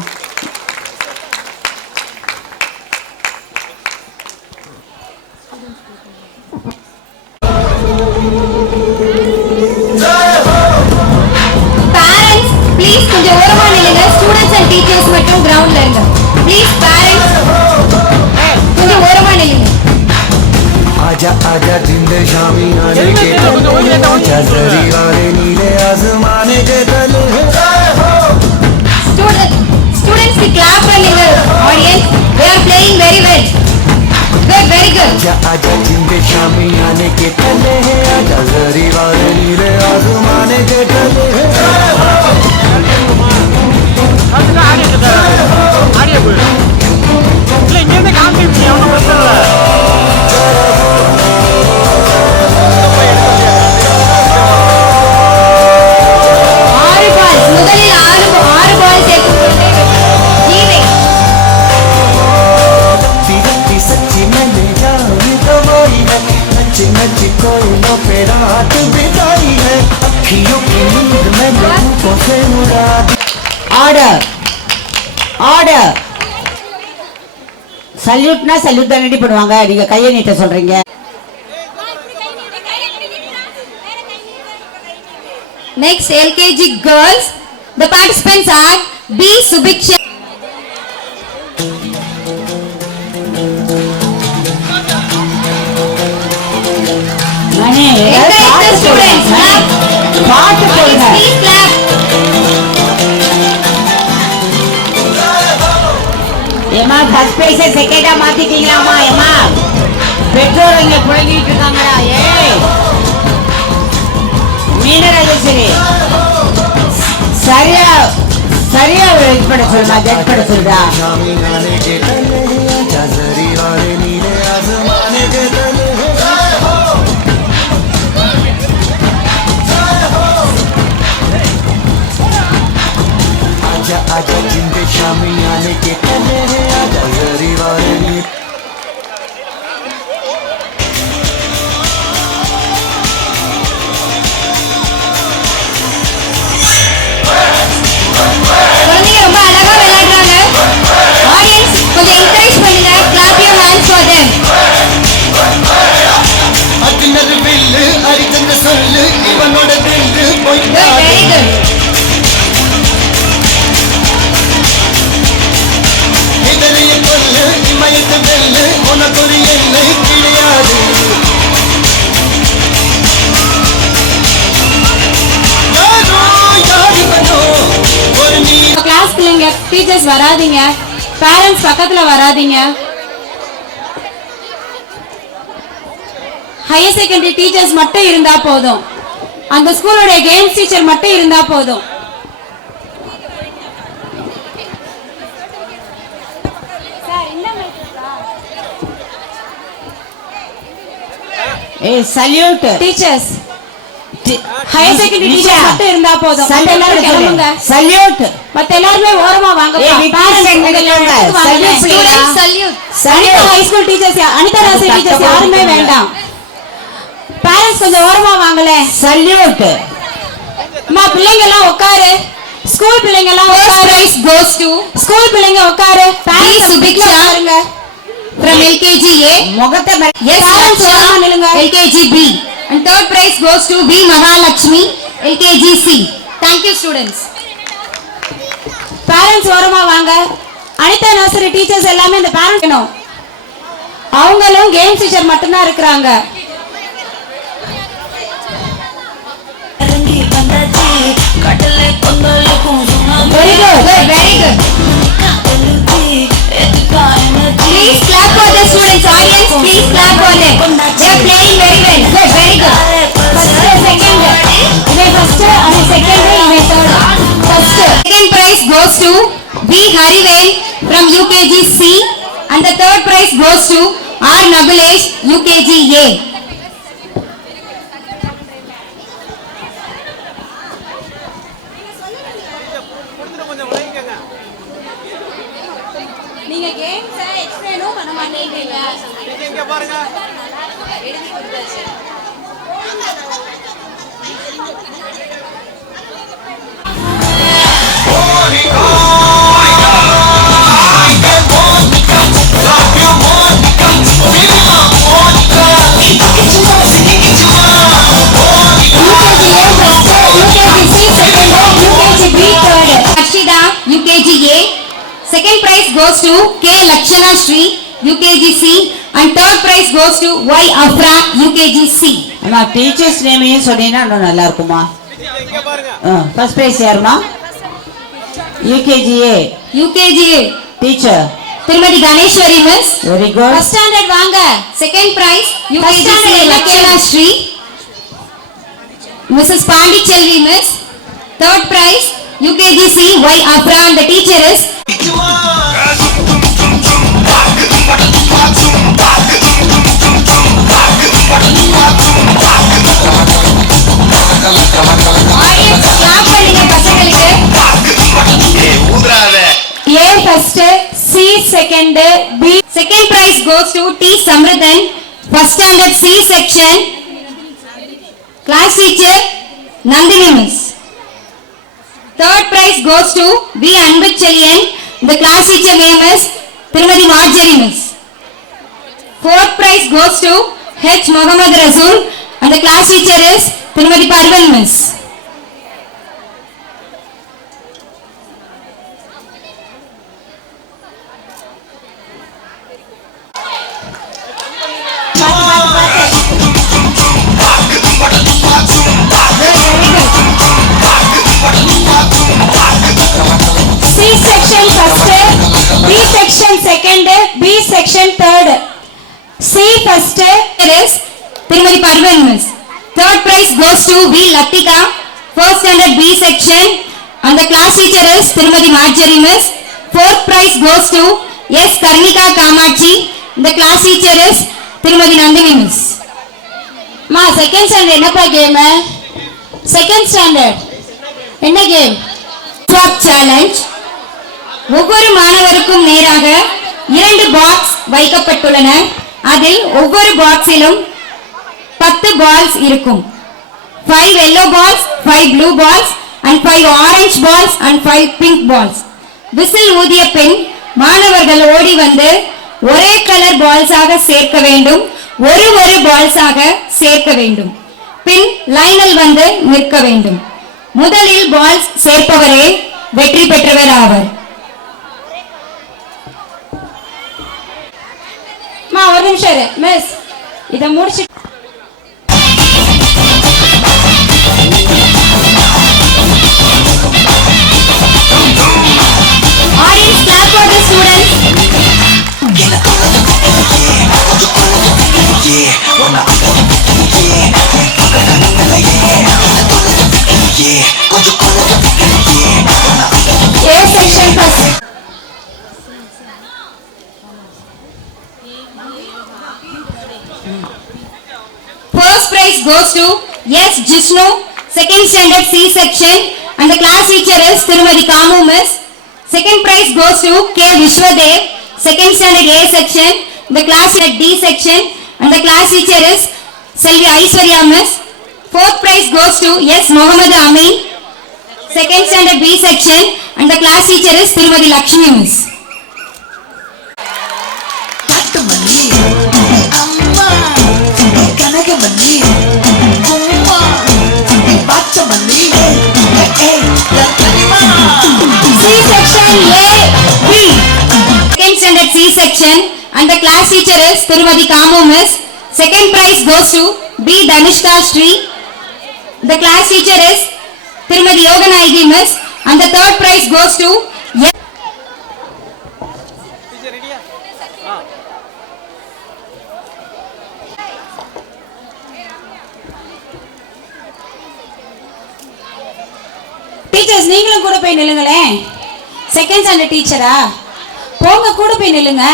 ஜெய் ஹோ கொஞ்சம் ஓரமா நில்லுங்க. ஸ்டூடெண்ட்ஸ் அண்ட் டீச்சர்ஸ் மட்டும் கிரவுண்ட்ல இருங்க. ப்ளீஸ் பேரண்ட்ஸ் கொஞ்சம் ஓரமா நில்லுங்க. आजा आजा जिंद शामी आने के चलरी वाले नीले आसमाने के तले ஸ்டூடெண்ட்ஸ் கிளாப் பண்ணுங்க. Audience they are playing very well. Very good. आजा आजा जिंद शामी आने के तले आजा चलरी वाले नीले आसमाने के तले முதலில் ஆறு பால் சேர்த்து सच्ची मैंने जानी तो वही है नच नच कोयलों पे रात बिताई है अखियों की नींद मैंने आंखों से उड़ा दी ஆர்டர் ஆர்டர். சல்யூட்னா சல்யூட் தான் ரெடி பண்ணுவாங்க. நீங்க கையை நீட்ட சொல்றீங்க. Next LKG girls. The participants are B. Subiksha. Money Encourage the students. Clap. பாட்டு போடுங்க. Please clap. ஏமா ஃபர்ஸ்ட் பிரைஸ் செகண்டா மாத்திட்டீங்களாமா? ஏமா பெற்றோர் இங்க புழங்கிட்டு இருக்காங்கடா. ஏய் மீனராஜேஸ்வரி சரியா சரியா இது பண்ண சொல்லுமா, ஜட்ஜ் பண்ண சொல்லுடா. शामी आने के तले आजा चलरी वाले नीले आसमाने के तले आजा आजा जिंद शामी आने के तले आजा चलरी वाले नीले குழந்தைங்க ரொம்ப அழகா விளையாடுறாங்க. ஆடியன்ஸ் கொஞ்சம் என்கரேஜ் பண்ணுங்க. Clap your hands for them. அத்தினது வில்லு அரிச்சந்த சொல்லு இவனோட தில்லு Good, போய்ட்டாரு very good. இதனைய கொல்லு இமயத்து வெல்லு உனக்கு ஒரு எல்லை கிடையாது யாரோ யாரிவனோ ஒரு நீ கிளாஸ் பிள்ளைங்க டீச்சர்ஸ் வராதீங்க. பேரண்ட்ஸ் பக்கத்துல வராதீங்க. ஹையர் செகண்டரி டீச்சர்ஸ் மட்டும் இருந்தா போதும். அந்த ஸ்கூலோட கேம்ஸ் டீச்சர் மட்டும் இருந்தா போதும். ஏய் salute. Teachers higher secondary teacher மட்டும் இருந்தா போதும். மத்த எல்லாரும் கிளம்புங்க. சல்யூட். மத்த எல்லாருமே ஓரமா வாங்க. Anitha high school teachers, Anitha nursery teachers யாருமே வேண்டாம். பேரண்ட்ஸ் கொஞ்சம் ஓரமா வாங்கல. சல்யூட். அம்மா பிள்ளைங்க எல்லாம் உட்காரு. ஸ்கூல் பிள்ளைங்க எல்லாம் உட்காரு. Goes to ஸ்கூல் பிள்ளைங்க உட்காரு. பேரண்ட்ஸ் சுபிக்ஷா. பாருங்க. from LKG A. முகத்தை Yes, Parents Laksha. ஓரமா நில்லுங்க. LKG B. And third prize goes to B. Mahalakshmi, LKG C. Thank you, students. Parents ஓரமா வாங்க. அனிதா நர்சரி டீச்சர்ஸ் எல்லாமே இந்த பேரண்ட்ஸ் வேணும். அவங்களும் கேம்ஸ் டீச்சர் மட்டும்தான் இருக்கிறாங்க. Very good. Good, very good. Please clap for the students. Audience, please clap for them. They are playing very well. Good, very good. First, second, இவன் first, அவன் second, இவன் third. First, second prize goes to B. Hariven from UKG C. And the third prize goes to R. Nabilesh, UKG A. நீங்க games எக்ஸ்பிளைனும் பண்ண மாட்டேங்கிறீங்க. இங்க பாருங்க. எழுதி கொடுத்தாச்சு. Second prize goes to K. Lakshana Shri, UKGC, and third prize goes to Y. Afra, UKGC. அம்மா teachers நேமையும் சொன்னீங்கன்னா இன்னும் நல்லா இருக்குமா? ஃபர்ஸ்ட் பிரைஸ் யாருமா? UKGA. UKGA. டீச்சர் திருமதி Ganeshwari miss. Very good. First standard வாங்க. Second prize UKGC Lakshana Shri, Mrs. Pandicherry miss. Third prize UKGC Y. Afra, and the teacher is A first, C second, B. Second prize goes to T. Samridhan, first standard C section, class teacher Nandini miss. Third prize goes to B. Anbachalian, the class teacher name is Tirumadi Marjorie miss. Fourth prize goes to H. Muhammad Rasul, and the class teacher is Tirumadi Parvan miss. C section first, D section second, B section third. C first is Tirumadi Parvan miss. Third prize goes to V. Latika, first standard B section, and the class teacher is Tirumadi Marjorie miss. Fourth prize goes to S. Karnika Kamachi, the class teacher is Tirumadi Nandini miss. Ma second standard என்னப்பா game? Second standard என்ன game? Swap challenge. ஒவ்வொரு மாணவருக்கும் நேராக 2 box வைக்கப்பட்டுள்ளன. அதில் ஒவ்வொரு பாக்ஸிலும் 10 balls இருக்கும். 5 yellow balls, 5 blue balls, and 5 orange balls, and 5 pink balls. Whistle ஊதிய பின் மாணவர்கள் ஓடி வந்து ஒரே கலர் பால்ஸாக சேர்க்க வேண்டும். ஒரு பால்ஸாக சேர்க்க வேண்டும். பின் லைனில் வந்து நிற்க வேண்டும். முதலில் பால்ஸ் சேர்ப்பவரே வெற்றி பெற்றவர் ஆவர். ஒரு நிமிஷம் மிஸ் இத முடிச்சு audience clap for the students. A section first. First prize goes to S. Jishnu, second standard C section, and the class teacher is Tirumadi Kamu miss. Second prize goes to K. Vishwadev, second standard A section, the class at D section, and the class teacher is Selvi Aishwarya miss. Fourth prize goes to S. Mohammed Amin, second standard B section, and the class teacher is Tirumadi Lakshmi miss. C section A, B. Second standard C section, and the class teacher is Tirumadi Kamu miss. Second prize goes to B. Danishka Shri. The class teacher is Tirumadi Yoganayagi miss, and the third prize goes to teachers. நீங்களும் கூட போய் நில்லுங்களேன். Second standard டீச்சரா போங்க, கூட போய் நில்லுங்க.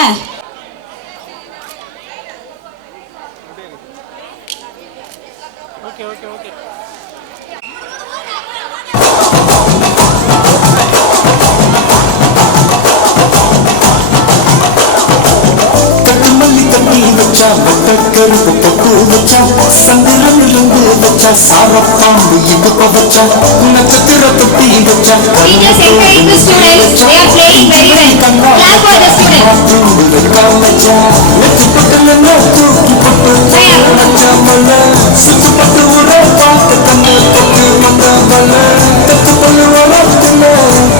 வச்சா வட்டக்கருப்பு பொட்டு வச்சா சந்திரன் இருந்து வச்சா சாரப்பாம்பு இடுப்ப வச்சா நட்சத்திர தொட்டி வச்சா teachers encourage the students. They are playing very well. Clap for the students. நெத்தி பக்கல தூக்கி போட்டு வச்சா மல்ல சுத்து பட்டு உர பார்க்க கண்ணு தொட்டு வந்த மல்ல தத்து பல்லு வளர்த்தன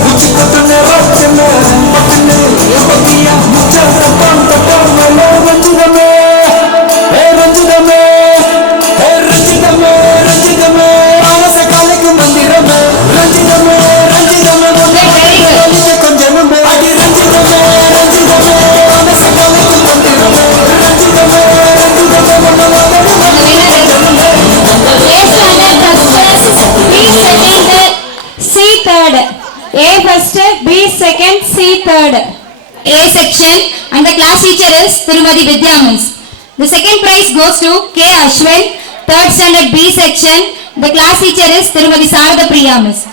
உச்சி பட்டு நேரத்தன பட்டு A first, B second, C third. A section and the class teacher is Tirumadi Vidya Miss. The second prize goes to K. Ashwin, 3rd standard B section. The class teacher is Tirumadi Sarada Priya Miss.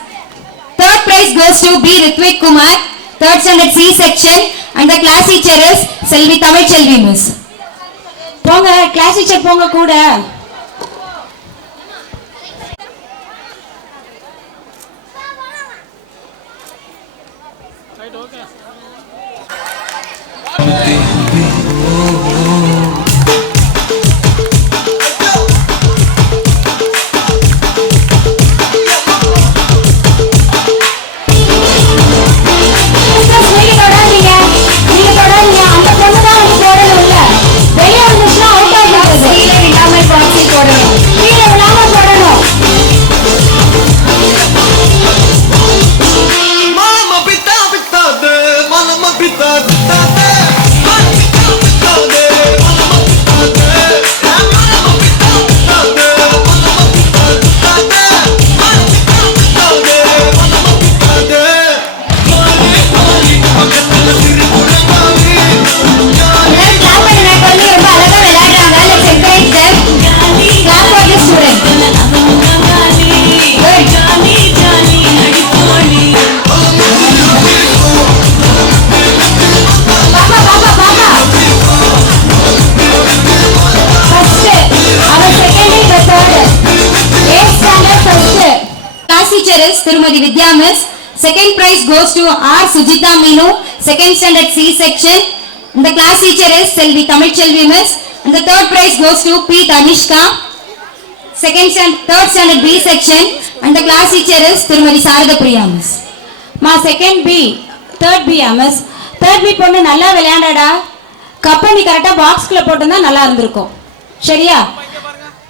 Third prize goes to B. Ritvik Kumar, 3rd standard C section and the class teacher is Selvi Tamil Chelvi Miss. போங்க class teacher போங்க கூட. Tirumadi Vidya Miss. Second prize goes to R. Sujita Meenu, 2nd standard C section. And the class teacher is Selvi Tamil Chelvi Miss. And the third prize goes to P. Tanishka, 3rd standard B section. And the class teacher is Tirumadi Sarada Priya Miss. மா second B third B miss. Third B பொண்ணு நல்லா விளையாண்டாடா. கப்பை நீ கரெக்டாக பாக்ஸ்குள்ளே போட்டிருந்தா நல்லா இருந்திருக்கும். சரியா?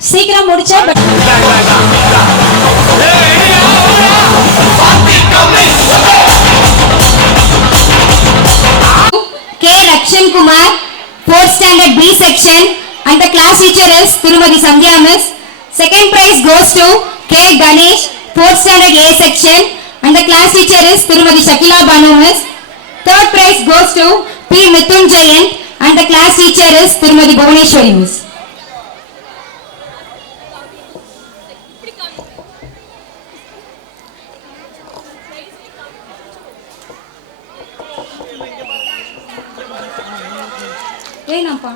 சீக்கிரம் முடிச்சா. K. Lakshan Kumar, 4th standard B section and the class teacher is Tirumadi Sandhya Miss. Second prize goes to K. Ganesh, 4th standard A section and the class teacher is Tirumadi Shakila Banu Miss. Third prize goes to P. Mithun Jayan and the class teacher is Tirumadi Bhuvaneshwari Miss. ஏனப்பா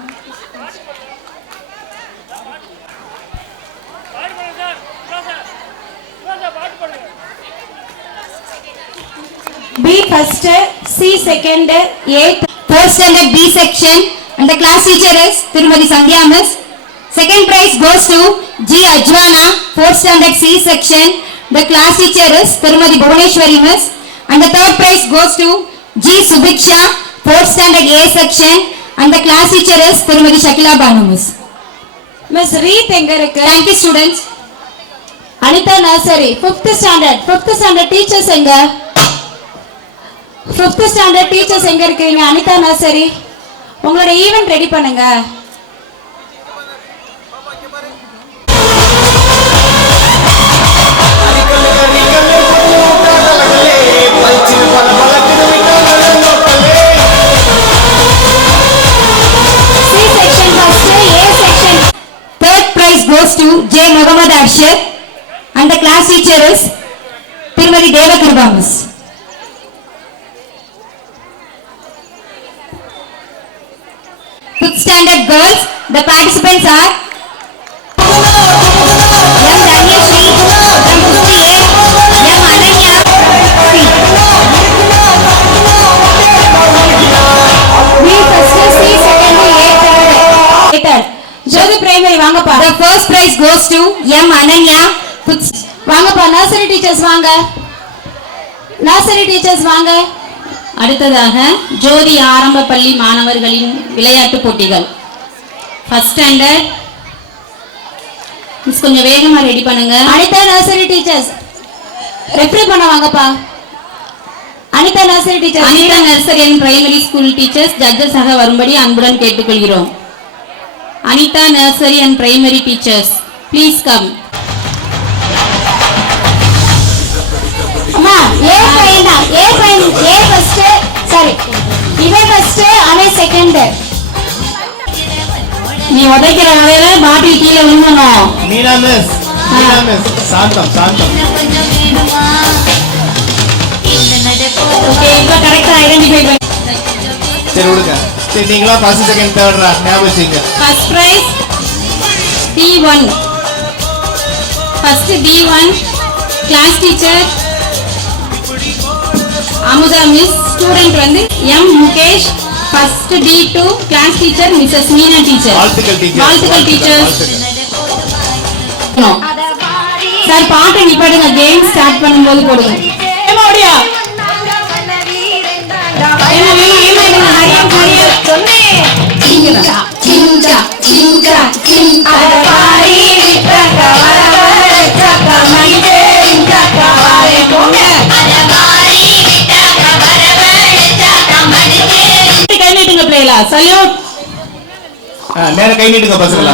B first, C second, A 4th standard B section and the class teacher is Tirumadi Sandhya Miss. Second prize goes to G. Ajwana, 4th standard C section. The class teacher is Tirumadi Bhuvaneshwari Miss. And the third prize goes to G. Subiksha, 4th standard A section and the class teacher is Tirumadi Shakila Banu Miss. Miss wreath எங்க இருக்கு? Thank you students. Anitha nursery 5th standard teachers எங்க? 5th standard teachers எங்க இருக்கீங்க? Anitha nursery உங்களோட event ready பண்ணுங்க. Goes to J. Muhammad Arshad and the class teacher is Tirumadi Devakriba Miss. Fifth standard girls, the participants are M. Danyashri from 58, M. Ananya B first, C second, A third. Jyothi primary வாங்கப்பா. The first prize goes to M. Ananya. வாங்கப்பா nursery teachers வாங்க. அடுத்ததாக ஜோதி ஆரம்ப பள்ளி மாணவர்களின் விளையாட்டு போட்டிகள். First standard miss கொஞ்சம் வேகமா ரெடி பண்ணுங்க. அனிதா நர்சரி டீச்சர்ஸ் ரெஃபரி பண்ண வாங்கப்பா. Anitha nursery and primary school teachers ஜட்ஜஸாக வரும்படி அன்புடன் கேட்டுக்கொள்கிறோம். Anita Nursery and Primary Teachers, please come. அம்மா ஏ பையனா leader. நீ உதைக்கிற வேலையில பாட்டில் கீழே விழுங்கணும். மீனா மிஸ் சாந்தம் ஓகே, இப்போ கரெக்டா ஐடென்டிஃபை பண்ணி. சரி விடுங்க. சரி நீங்களா ஃபர்ஸ்ட் செகண்ட் தேர்ட்ரா ஞாபகம் வச்சுங்க. First prize D1. First D1 class teacher Amudha miss. Student வந்து M Mukesh. First D2 class teacher Mrs Meena teacher. வாழ்த்துக்கள் டீச்சர். சார் பாட்டு நிப்பாடுங்க, கேம் ஸ்டார்ட் பண்ணும்போது போடுங்க. ஓடியா கை நீட்டுங்க பிள்ளைகளா. சல்யூட். நேரா கை நீட்டுங்க பசங்களா.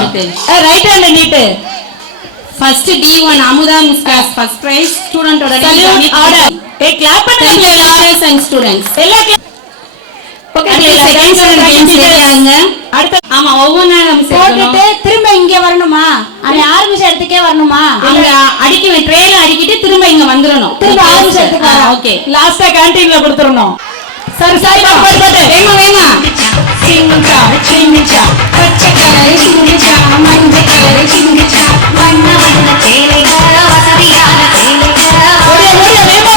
ரைட் ஹேண்ட் நீட்டு. First D1 Amudha miss class first prize. ஸ்டூடண்டோட சல்யூட் ஆர்டர். ஏய் கிளாப் பண்ணுங்க டீச்சர்ஸ் அண்ட் ஸ்டூடண்ட்ஸ். எல்லா ஓகே செகண்ட் ஸ்டூடண்ட் கேம்ஸ் செய்றாங்க. அடுத்து ஆமா ஒவ்வொண்ணா நம்ம போட்டுட்டு திரும்ப இங்க வரணுமா? அவன் ஆரம்பிச்ச இடத்துக்கே வரணுமா? அவங்க அடிக்க ட்ரேல அடிக்கிட்டு திரும்ப இங்க வந்துறணும். திரும்ப ஆரம்பிச்ச இடத்துக்கு ஓகே. லாஸ்டா கேண்டீன்ல கொடுத்துறணும். சரி பாட்டு வேமா சிங்கா பச்சை கலர் சிங்கா மஞ்சள் கலர் சிங்கா வண்ண வண்ண சேலைகள் வசதியான சேலைகள். ஓடியா வேமா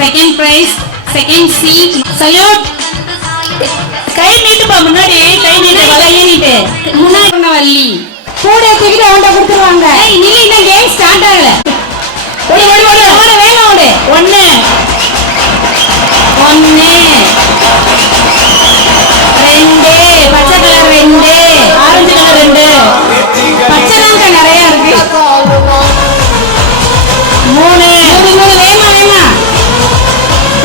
second prize second C. Salute. கை நீட்டுப்பா முன்னாடி. கை நீட்டு முன்னாடி வள்ளி கூட தூக்கிட்டு அவன்கிட்ட கொடுத்துருவாங்க. ஏய் நீ இந்த கேம் ஸ்டார்ட் ஆகல. ஓடி வேகம் ஓடு. 1 2 பச்சை கலர் 2 ஆரஞ்சு கலர் 2 பச்சை தாங்க நிறைய இருக்கு. 3 வேமா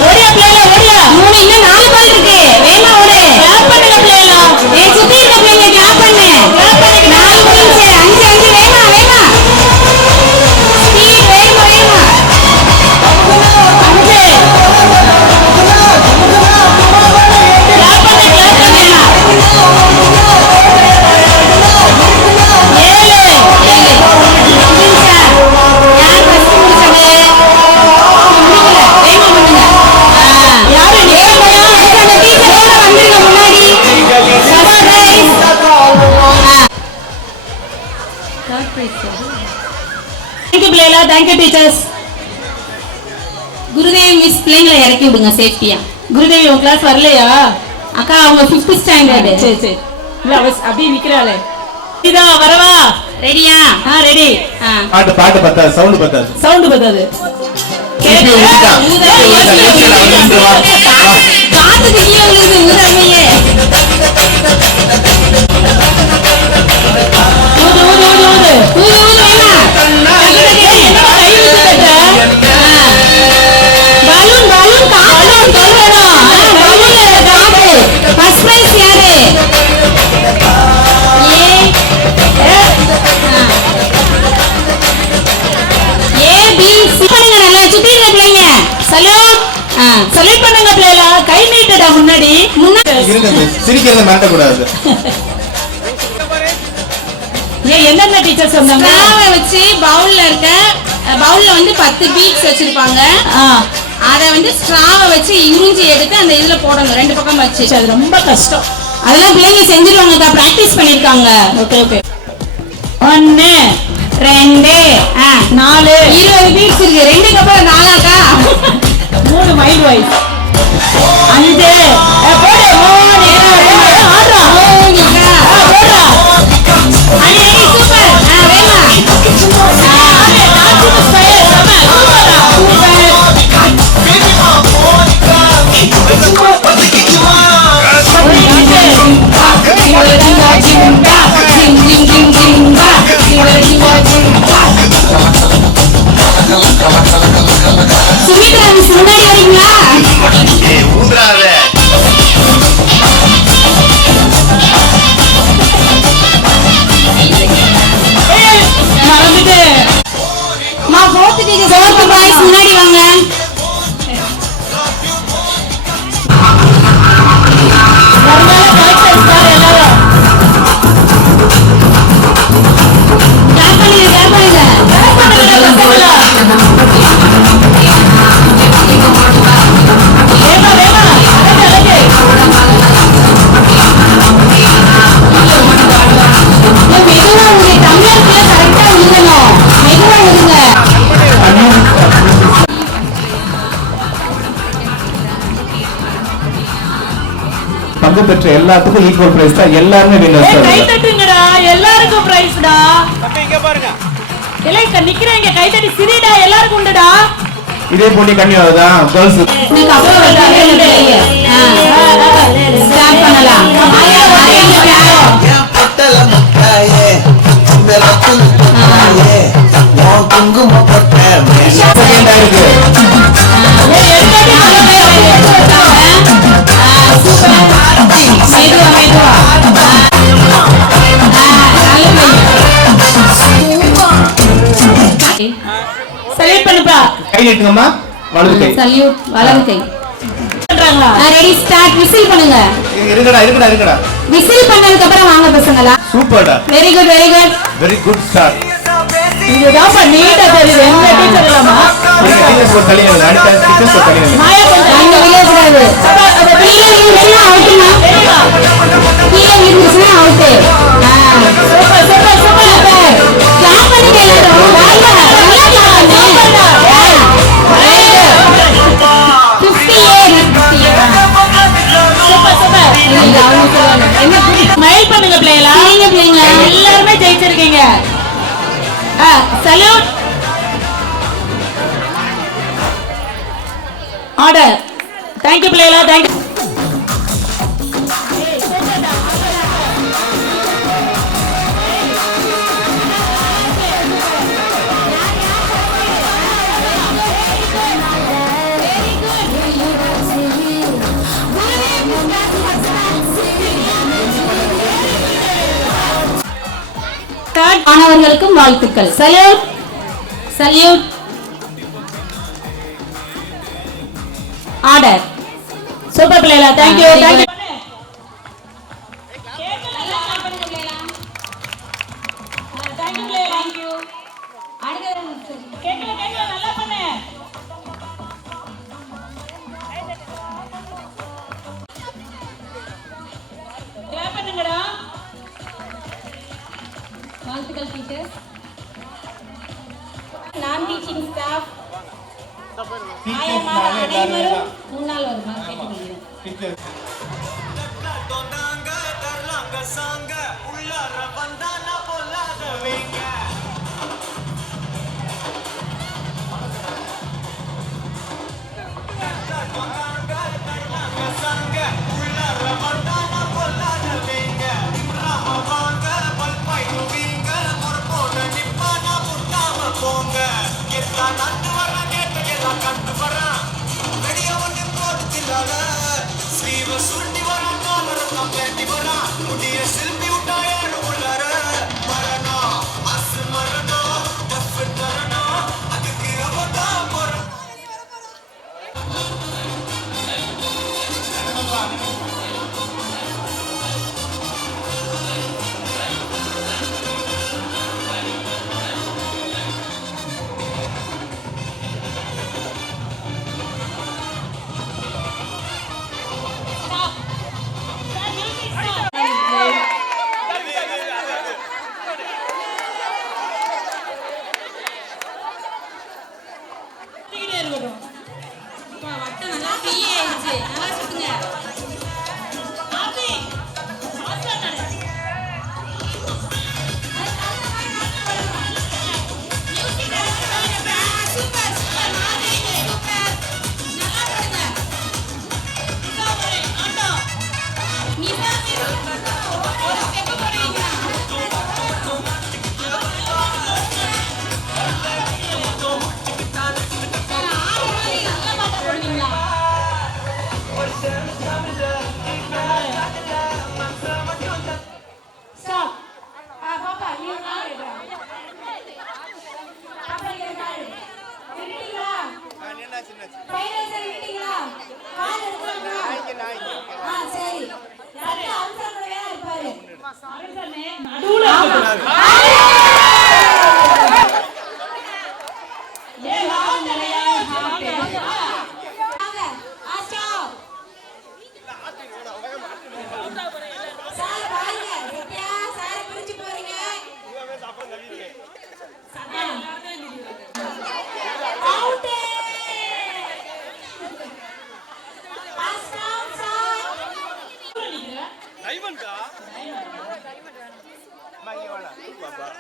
ஓடியா பிள்ளைல ஓடியா. 3 இன்னும் 4 பால் இருக்கு. வேமா ஓடு. கிளாப் பண்ணுங்க பிள்ளைல. ஏய் சுத்தி இருக்க பிள்ளைங்க கிளாப் பண்ணு. 4 பால்ஸ் 5 வேமா ஸ்பீட் வேமா 5 Thank you teachers. Gurudevi miss பிள்ளைங்களை இறக்கி விடுங்க சேஃப்டியா. குருதேவி உங்க கிளாஸ் வரலையா? அக்கா அவங்க 5th ஸ்டாண்டர்ட். சரி இல்ல அவ அப்படியே நிக்கறாளே. இதா வரவா? ரெடியா? ரெடி. பாட்டு பத்தாது, சவுண்ட் பத்தாது. சவுண்ட் பத்தாது. காத்து கீழே விழுது ஊதாமையே. செலக்ட் பண்ணுங்க பிள்ளைல. கை நீட்டுடா முன்னாடி. சிரிக்கிறத மாட்ட கூடாது. என்னென்ன டீச்சர் சொன்னாங்க? ஸ்ட்ராவை வச்சு பவுல்ல வந்து 10 பீட்ஸ் வச்சிருப்பாங்க. அத வந்து ஸ்ட்ராவை வச்சு உறிஞ்சி எடுத்து அந்த இதுல போடணும் 2 பக்கம் வச்சு. அது ரொம்ப கஷ்டம். அதெல்லாம் பிள்ளைங்க செஞ்சிருவாங்க, பிராக்டிஸ் பண்ணிருக்காங்க. ஓகே 1 2 4 20 பீட்ஸ் இருக்கு. 2க்கு அப்புறம் 4ஆக்கா 3 மைல் வாய்ஸ் 5 போடு 3 ஆடுறா போடுறா. அடி சூப்பர். வேமா பெற்ற எல்லாத்துக்கும் ஈக்குவல் பிரைஸ் தான். எல்லாருமே வின்னர்ஸ். கை தட்டுங்கடா, எல்லாருக்கும் பிரைஸ்டா. இங்க பாருங்க, எல்லாம் நிக்கிறீங்க, கை தட்டி சிரிடா, எல்லாருக்கும் உண்டுடா. இதே போட்டி கண்டினியூ ஆகுதா கேர்ள்ஸ்? நீங்க அப்புறம் ஸ்டார்ட் பண்ணலாம். பட்டல முட்டாயே மேலத்துல முட்டாயே உன் குங்கும பட்ட செகண்ட் ஆயிருக்கு. செலக்ட் பண்ணுப்பா. கை நீட்டுங்கம்மா. வலது கை. சல்யூட். வலது கை. பண்றாங்களா? Ready start. விசில் பண்ணுங்க. இருங்கடா. விசில் பண்ணதுக்கு அப்புறம் வாங்க பசங்களா. சூப்பர்டா. Very good very good. Very good start. இதுதான் பண்ணிட்டா தெரியுது. என்ன டீச்சர்லாமா? டீச்சர்ஸ் ஒரு தலையில அடிச்சா டீச்சர்ஸ் ஒரு தலையில. மாயா கொஞ்சம் அங்க வெளிய கூடாது. கீழே இருந்துச்சுன்னா அவுட்மா. கீழே இருந்துச்சுன்னா out. Super super super. Clap பண்ணுங்க எல்லாரும். வாங்க. நல்லா கிளாப் பண்ணுங்க. 58 சூப்பர். நீங்க அவங்க சொல்லுங்க. என்ன ஸ்மைல் பண்ணுங்க பிள்ளைகளா. நீங்க பிள்ளைங்க எல்லாரும் ஜெயிச்சிருக்கீங்க. சல்யூட். ஆர்டர். Thank you பிள்ளைகளா. Thank you. மாணவர்களுக்கும் வாழ்த்துக்கள். Salute salute. ஆர்டர். சூப்பர் பிள்ளைகளா. Thank you. Thank you. வாழ்த்துக்கள் டீச்சர். நான் டீச்சிங் ஸ்டாஃப் அனைவரும் முன்னால் வருமாறு கேட்டுக்கொள்கிறேன்.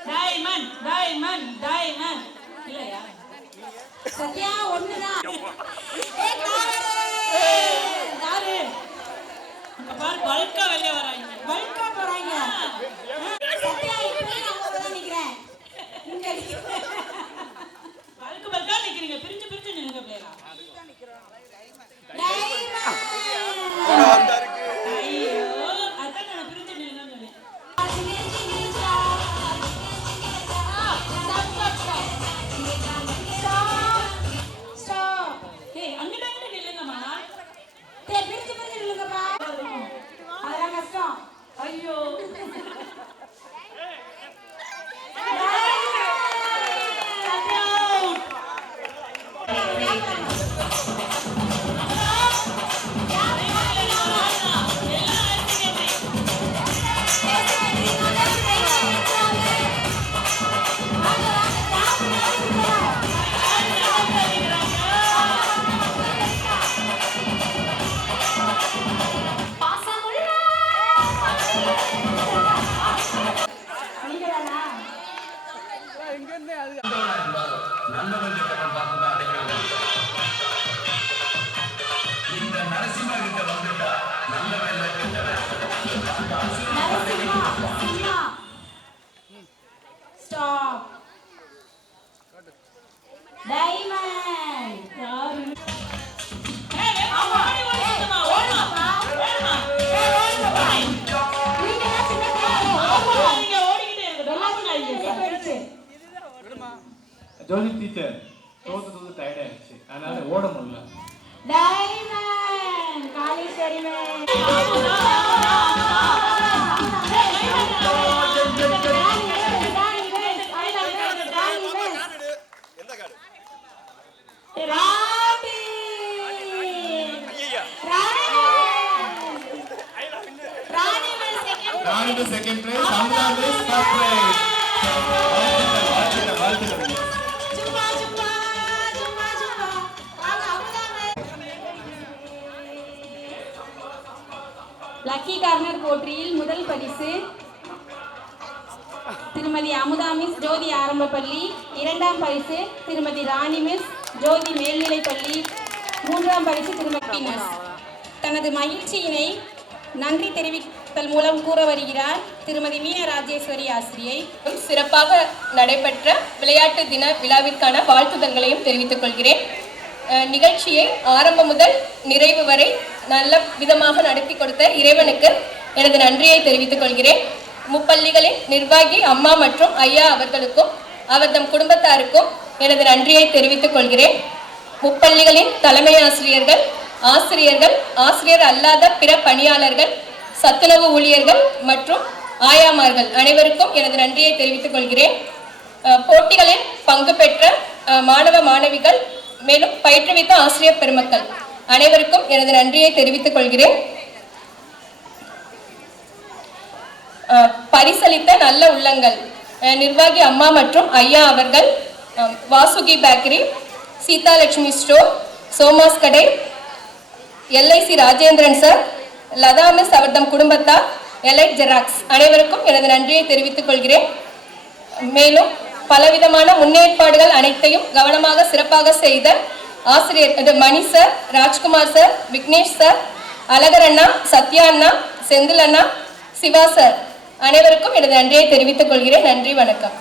டைமண்ட் டைமண்ட் டைமண்ட் இல்லையா சத்யா ஒண்ணுதான் யாரு பாரு பல்கா வெளிய வராங்க பல்கா போறாங்க சத்யா இப்பவே நான் உள்ள நிக்கிறேன் இங்க பல்கு பல்கா நிக்கிறீங்க பிரிஞ்சு பிரிஞ்சு நின்னுங்க பிளேரா டைமண்ட் ஐயோ அதான் நான் பிரிஞ்சு நின்னுங்க ஐயோ Stop. Diamond. Hey, ஆமா ஓடுமா ஓடுமா ஓடுமா நீங்க ஓடிக்கிட்டே இருங்க டொலாபன் ஆயிடுச்சு ஜோதி டீச்சர் தோத்து டயர்ட் ஆயிடுச்சு அதனால ஓட முடியல. Diamond Kaleeswari ma'am Second place, Amla is first place. Lucky corner போட்டியில் முதல் பரிசு திருமதி அமுதா மிஸ் ஜோதி ஆரம்ப பள்ளி, இரண்டாம் பரிசு திருமதி ராணி மிஸ் ஜோதி மேல்நிலைப்பள்ளி, மூன்றாம் பரிசு திருமதி மிஸ். தனது மகிழ்ச்சியினை நன்றி தெரிவித்தல் மூலம் கூற வருகிறார் திருமதி மீன ராஜேஸ்வரி ஆசிரியை. சிறப்பாக நடைபெற்ற விளையாட்டு தின விழாவிற்கான வாழ்த்துதல்களையும் தெரிவித்துக் கொள்கிறேன். நிகழ்ச்சியை ஆரம்பம் முதல் நிறைவு வரை நல்ல விதமாக நடத்தி கொடுத்த இறைவனுக்கு எனது நன்றியை தெரிவித்துக் கொள்கிறேன். முப்பள்ளிகளின் நிர்வாகி அம்மா மற்றும் ஐயா அவர்களுக்கும் அவர்தம் குடும்பத்தாருக்கும் எனது நன்றியை தெரிவித்துக் கொள்கிறேன். முப்பள்ளிகளின் தலைமை ஆசிரியர்கள், ஆசிரியர்கள், ஆசிரியர் அல்லாத பிற பணியாளர்கள், சத்துணவு ஊழியர்கள் மற்றும் ஆயாமார்கள் அனைவருக்கும் எனது நன்றியை தெரிவித்துக் கொள்கிறேன். போட்டிகளில் பங்கு பெற்ற மாணவ மாணவிகள் மேலும் பயிற்றுவித்த ஆசிரியர் பெருமக்கள் அனைவருக்கும் எனது நன்றியை தெரிவித்துக் கொள்கிறேன். பரிசளித்த நல்ல உள்ளங்கள் நிர்வாகி அம்மா மற்றும் ஐயா அவர்கள், வாசுகி பேக்கரி, சீதாலட்சுமி ஸ்டோர், சோமாஸ் கடை, LIC Rajendran sir, Latha miss அவர்தம் குடும்பத்தார், எலைட் ஜெராக்ஸ் அனைவருக்கும் எனது நன்றியை தெரிவித்துக் கொள்கிறேன். மேலும் பலவிதமான முன்னேற்பாடுகள் அனைத்தையும் கவனமாக சிறப்பாக செய்த ஆசிரியர் Mani sir, Rajkumar sir, Vignesh sir, Azhagar அண்ணா, சத்யா அண்ணா, செந்தில் அண்ணா, சிவா சார் அனைவருக்கும் எனது நன்றியை தெரிவித்துக் கொள்கிறேன். நன்றி, வணக்கம்.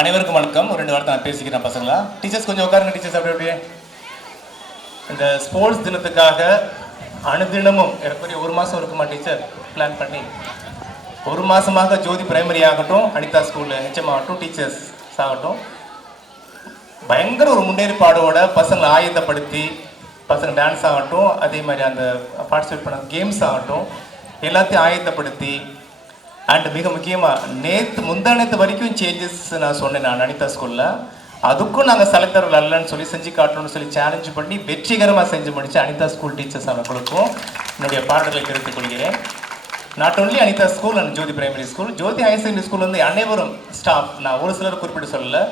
அனைவருக்கும் வணக்கம். ஒரு 2 வார்த்தை நான் பேசிக்கிறேன் பசங்களா. டீச்சர்ஸ் கொஞ்சம் உட்காருங்க. டீச்சர்ஸ் அப்படியே இந்த ஸ்போர்ட்ஸ் தினத்துக்காக அனுதினமும் எனக்கு 1 மாதம் இருக்குமா டீச்சர் பிளான் பண்ணி 1 மாதமாக ஜோதி பிரைமரி ஆகட்டும், அனிதா ஸ்கூல் HM ஆகட்டும், டீச்சர்ஸ் ஆகட்டும், பயங்கர ஒரு முன்னேற்பாடோட பசங்களை ஆயத்தப்படுத்தி, பசங்க டான்ஸ் ஆகட்டும், அதே மாதிரி அந்த பார்ட்டிசிபேட் பண்ண கேம்ஸ் ஆகட்டும், எல்லாத்தையும் ஆயத்தப்படுத்தி, அண்ட் மிக முக்கியமாக முந்தானத்து வரைக்கும் சேஞ்சஸ் நான் சொன்னேன் நான் அனிதா ஸ்கூலில். அதுக்கும் நாங்கள் செலக்டர்கள் அல்லன்னு சொல்லி செஞ்சு காட்டணும்னு சொல்லி சேலஞ்ச் பண்ணி வெற்றிகரமாக செஞ்சு முடிச்சு அனிதா ஸ்கூல் டீச்சர்ஸ் அவர்களுக்கும் என்னுடைய பாடல்களை தெரிவித்துக் கொள்கிறேன். Not only Anitha school and Jyothi primary school, Jyothi higher secondary school வந்து அனைவரும் ஸ்டாஃப், நான் ஒரு சிலர் குறிப்பிட்டு சொல்லலை,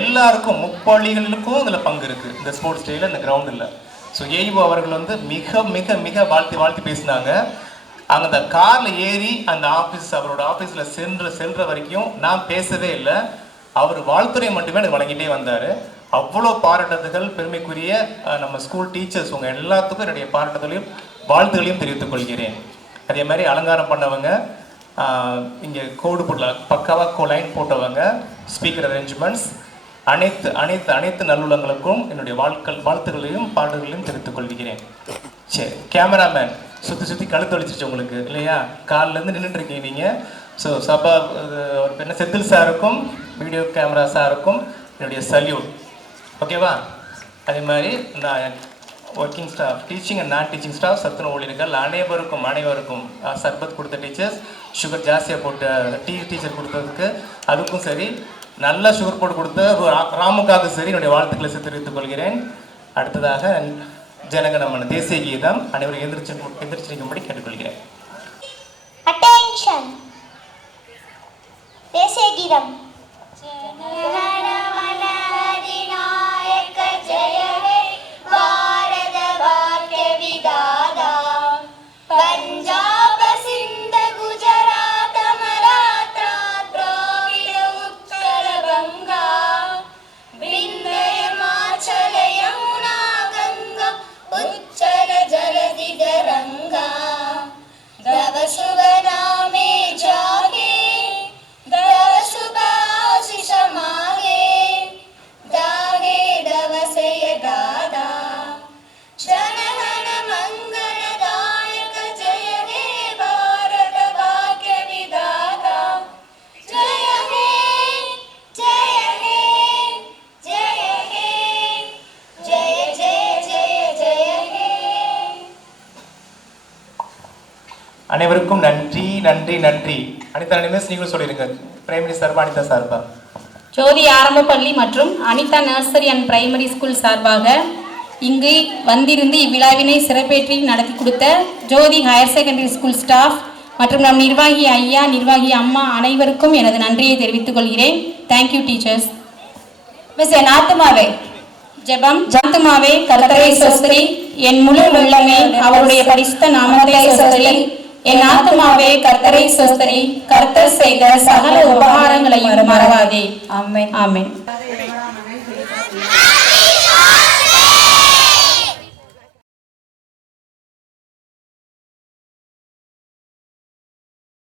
எல்லாருக்கும் முப்பள்ளிகளுக்கும் இதில் பங்கு இருக்குது இந்த ஸ்போர்ட்ஸ் டேயில் இந்த கிரவுண்டில். ஸோ ஏஇஓ அவர்கள் வந்து மிக மிக மிக வாழ்த்தி பேசினாங்க. அங்கே அந்த காரில் ஏறி அந்த ஆஃபீஸ் அவரோட ஆஃபீஸில் செல்ற வரைக்கும் நான் பேசவே இல்லை. அவர் வாழ்த்துறை மட்டுமே எனக்கு வழங்கிட்டே வந்தார். அவ்வளோ பாராட்டுதல்கள், பெருமைக்குரிய நம்ம ஸ்கூல் டீச்சர்ஸ் உங்கள் எல்லாத்துக்கும் என்னுடைய பாராட்டுதலையும் வாழ்த்துகளையும் தெரிவித்துக் கொள்கிறேன். அதே மாதிரி அலங்காரம் பண்ணவங்க, இங்கே கோடு போடல பக்காவாக லைன் போட்டவங்க, ஸ்பீக்கர் அரேஞ்ச்மெண்ட்ஸ், அனைத்து நல்லுள்ளங்களுக்கும் என்னுடைய வாழ்த்துக்களையும் பாராட்டுகளையும் தெரிவித்துக் கொள்கிறேன். சரி, கேமராமேன் சுற்றி கழுத்து வலிச்சிருச்சு உங்களுக்கு இல்லையா? காலிலேருந்து நின்றுட்டு இருக்கீங்க நீங்கள். ஸோ சபா ஒரு என்ன செந்தில் சாருக்கும் வீடியோ கேமரா சாருக்கும் என்னுடைய சல்யூட். ஓகேவா? அதே மாதிரி நான் ஒர்க்கிங் ஸ்டாஃப், டீச்சிங் அண்ட் நான் டீச்சிங் ஸ்டாஃப், சத்துணவு ஊழியர்கள் அனைவருக்கும் சர்பத் கொடுத்த டீச்சர்ஸ், சுகர் ஜாஸ்தியாக போட்ட டீச்சர் கொடுத்ததுக்கு அதுக்கும் சரி, நல்ல சுகர் போட்டு கொடுத்த ராமுக்காக சரி என்னுடைய வாழ்த்துக்களை தெரிவித்துக் கொள்கிறேன். அடுத்ததாக ஜனகணமன தேசிய கீதம் அனைவரும் எந்திரிச்சிருக்கும்படி கேட்டுக்கொள்கிறேன். அட்டென்ஷன். தேசிய கீதம். அனைவருக்கும் நன்றி நன்றி நன்றி. அனிதா மிஸ் நீங்களும் சொல்லிடுங்க. பிரைமரி சார்பா அனிதா சார்பா? ஜோதி ஆரம்ப பள்ளி மற்றும் Anitha nursery and primary school சார்பாக இங்கு வந்திருந்து இவ்விழாவினை சிறப்பேற்றி நடத்தி கொடுத்த Jyothi higher secondary school staff மற்றும் நம் நிர்வாகி ஐயா, நிர்வாகி அம்மா அனைவருக்கும் எனது நன்றியை தெரிவித்துக் கொள்கிறேன். Thank you teachers. மிஸ், என் ஆத்துமாவே ஜெபம். ஜாத்துமாவே கர்த்தரை ஸ்தோத்திரி, என் முழு உள்ளமே அவருடைய பரிசுத்த நாமத்தை ஸ்தோத்திரி. என் ஆத்துமாவே கர்த்தரை ஸ்தோத்திரி, கர்த்தர் செய்த சகல உபகாரங்களையும் மறவாதே. ஆமென். ஆமென்.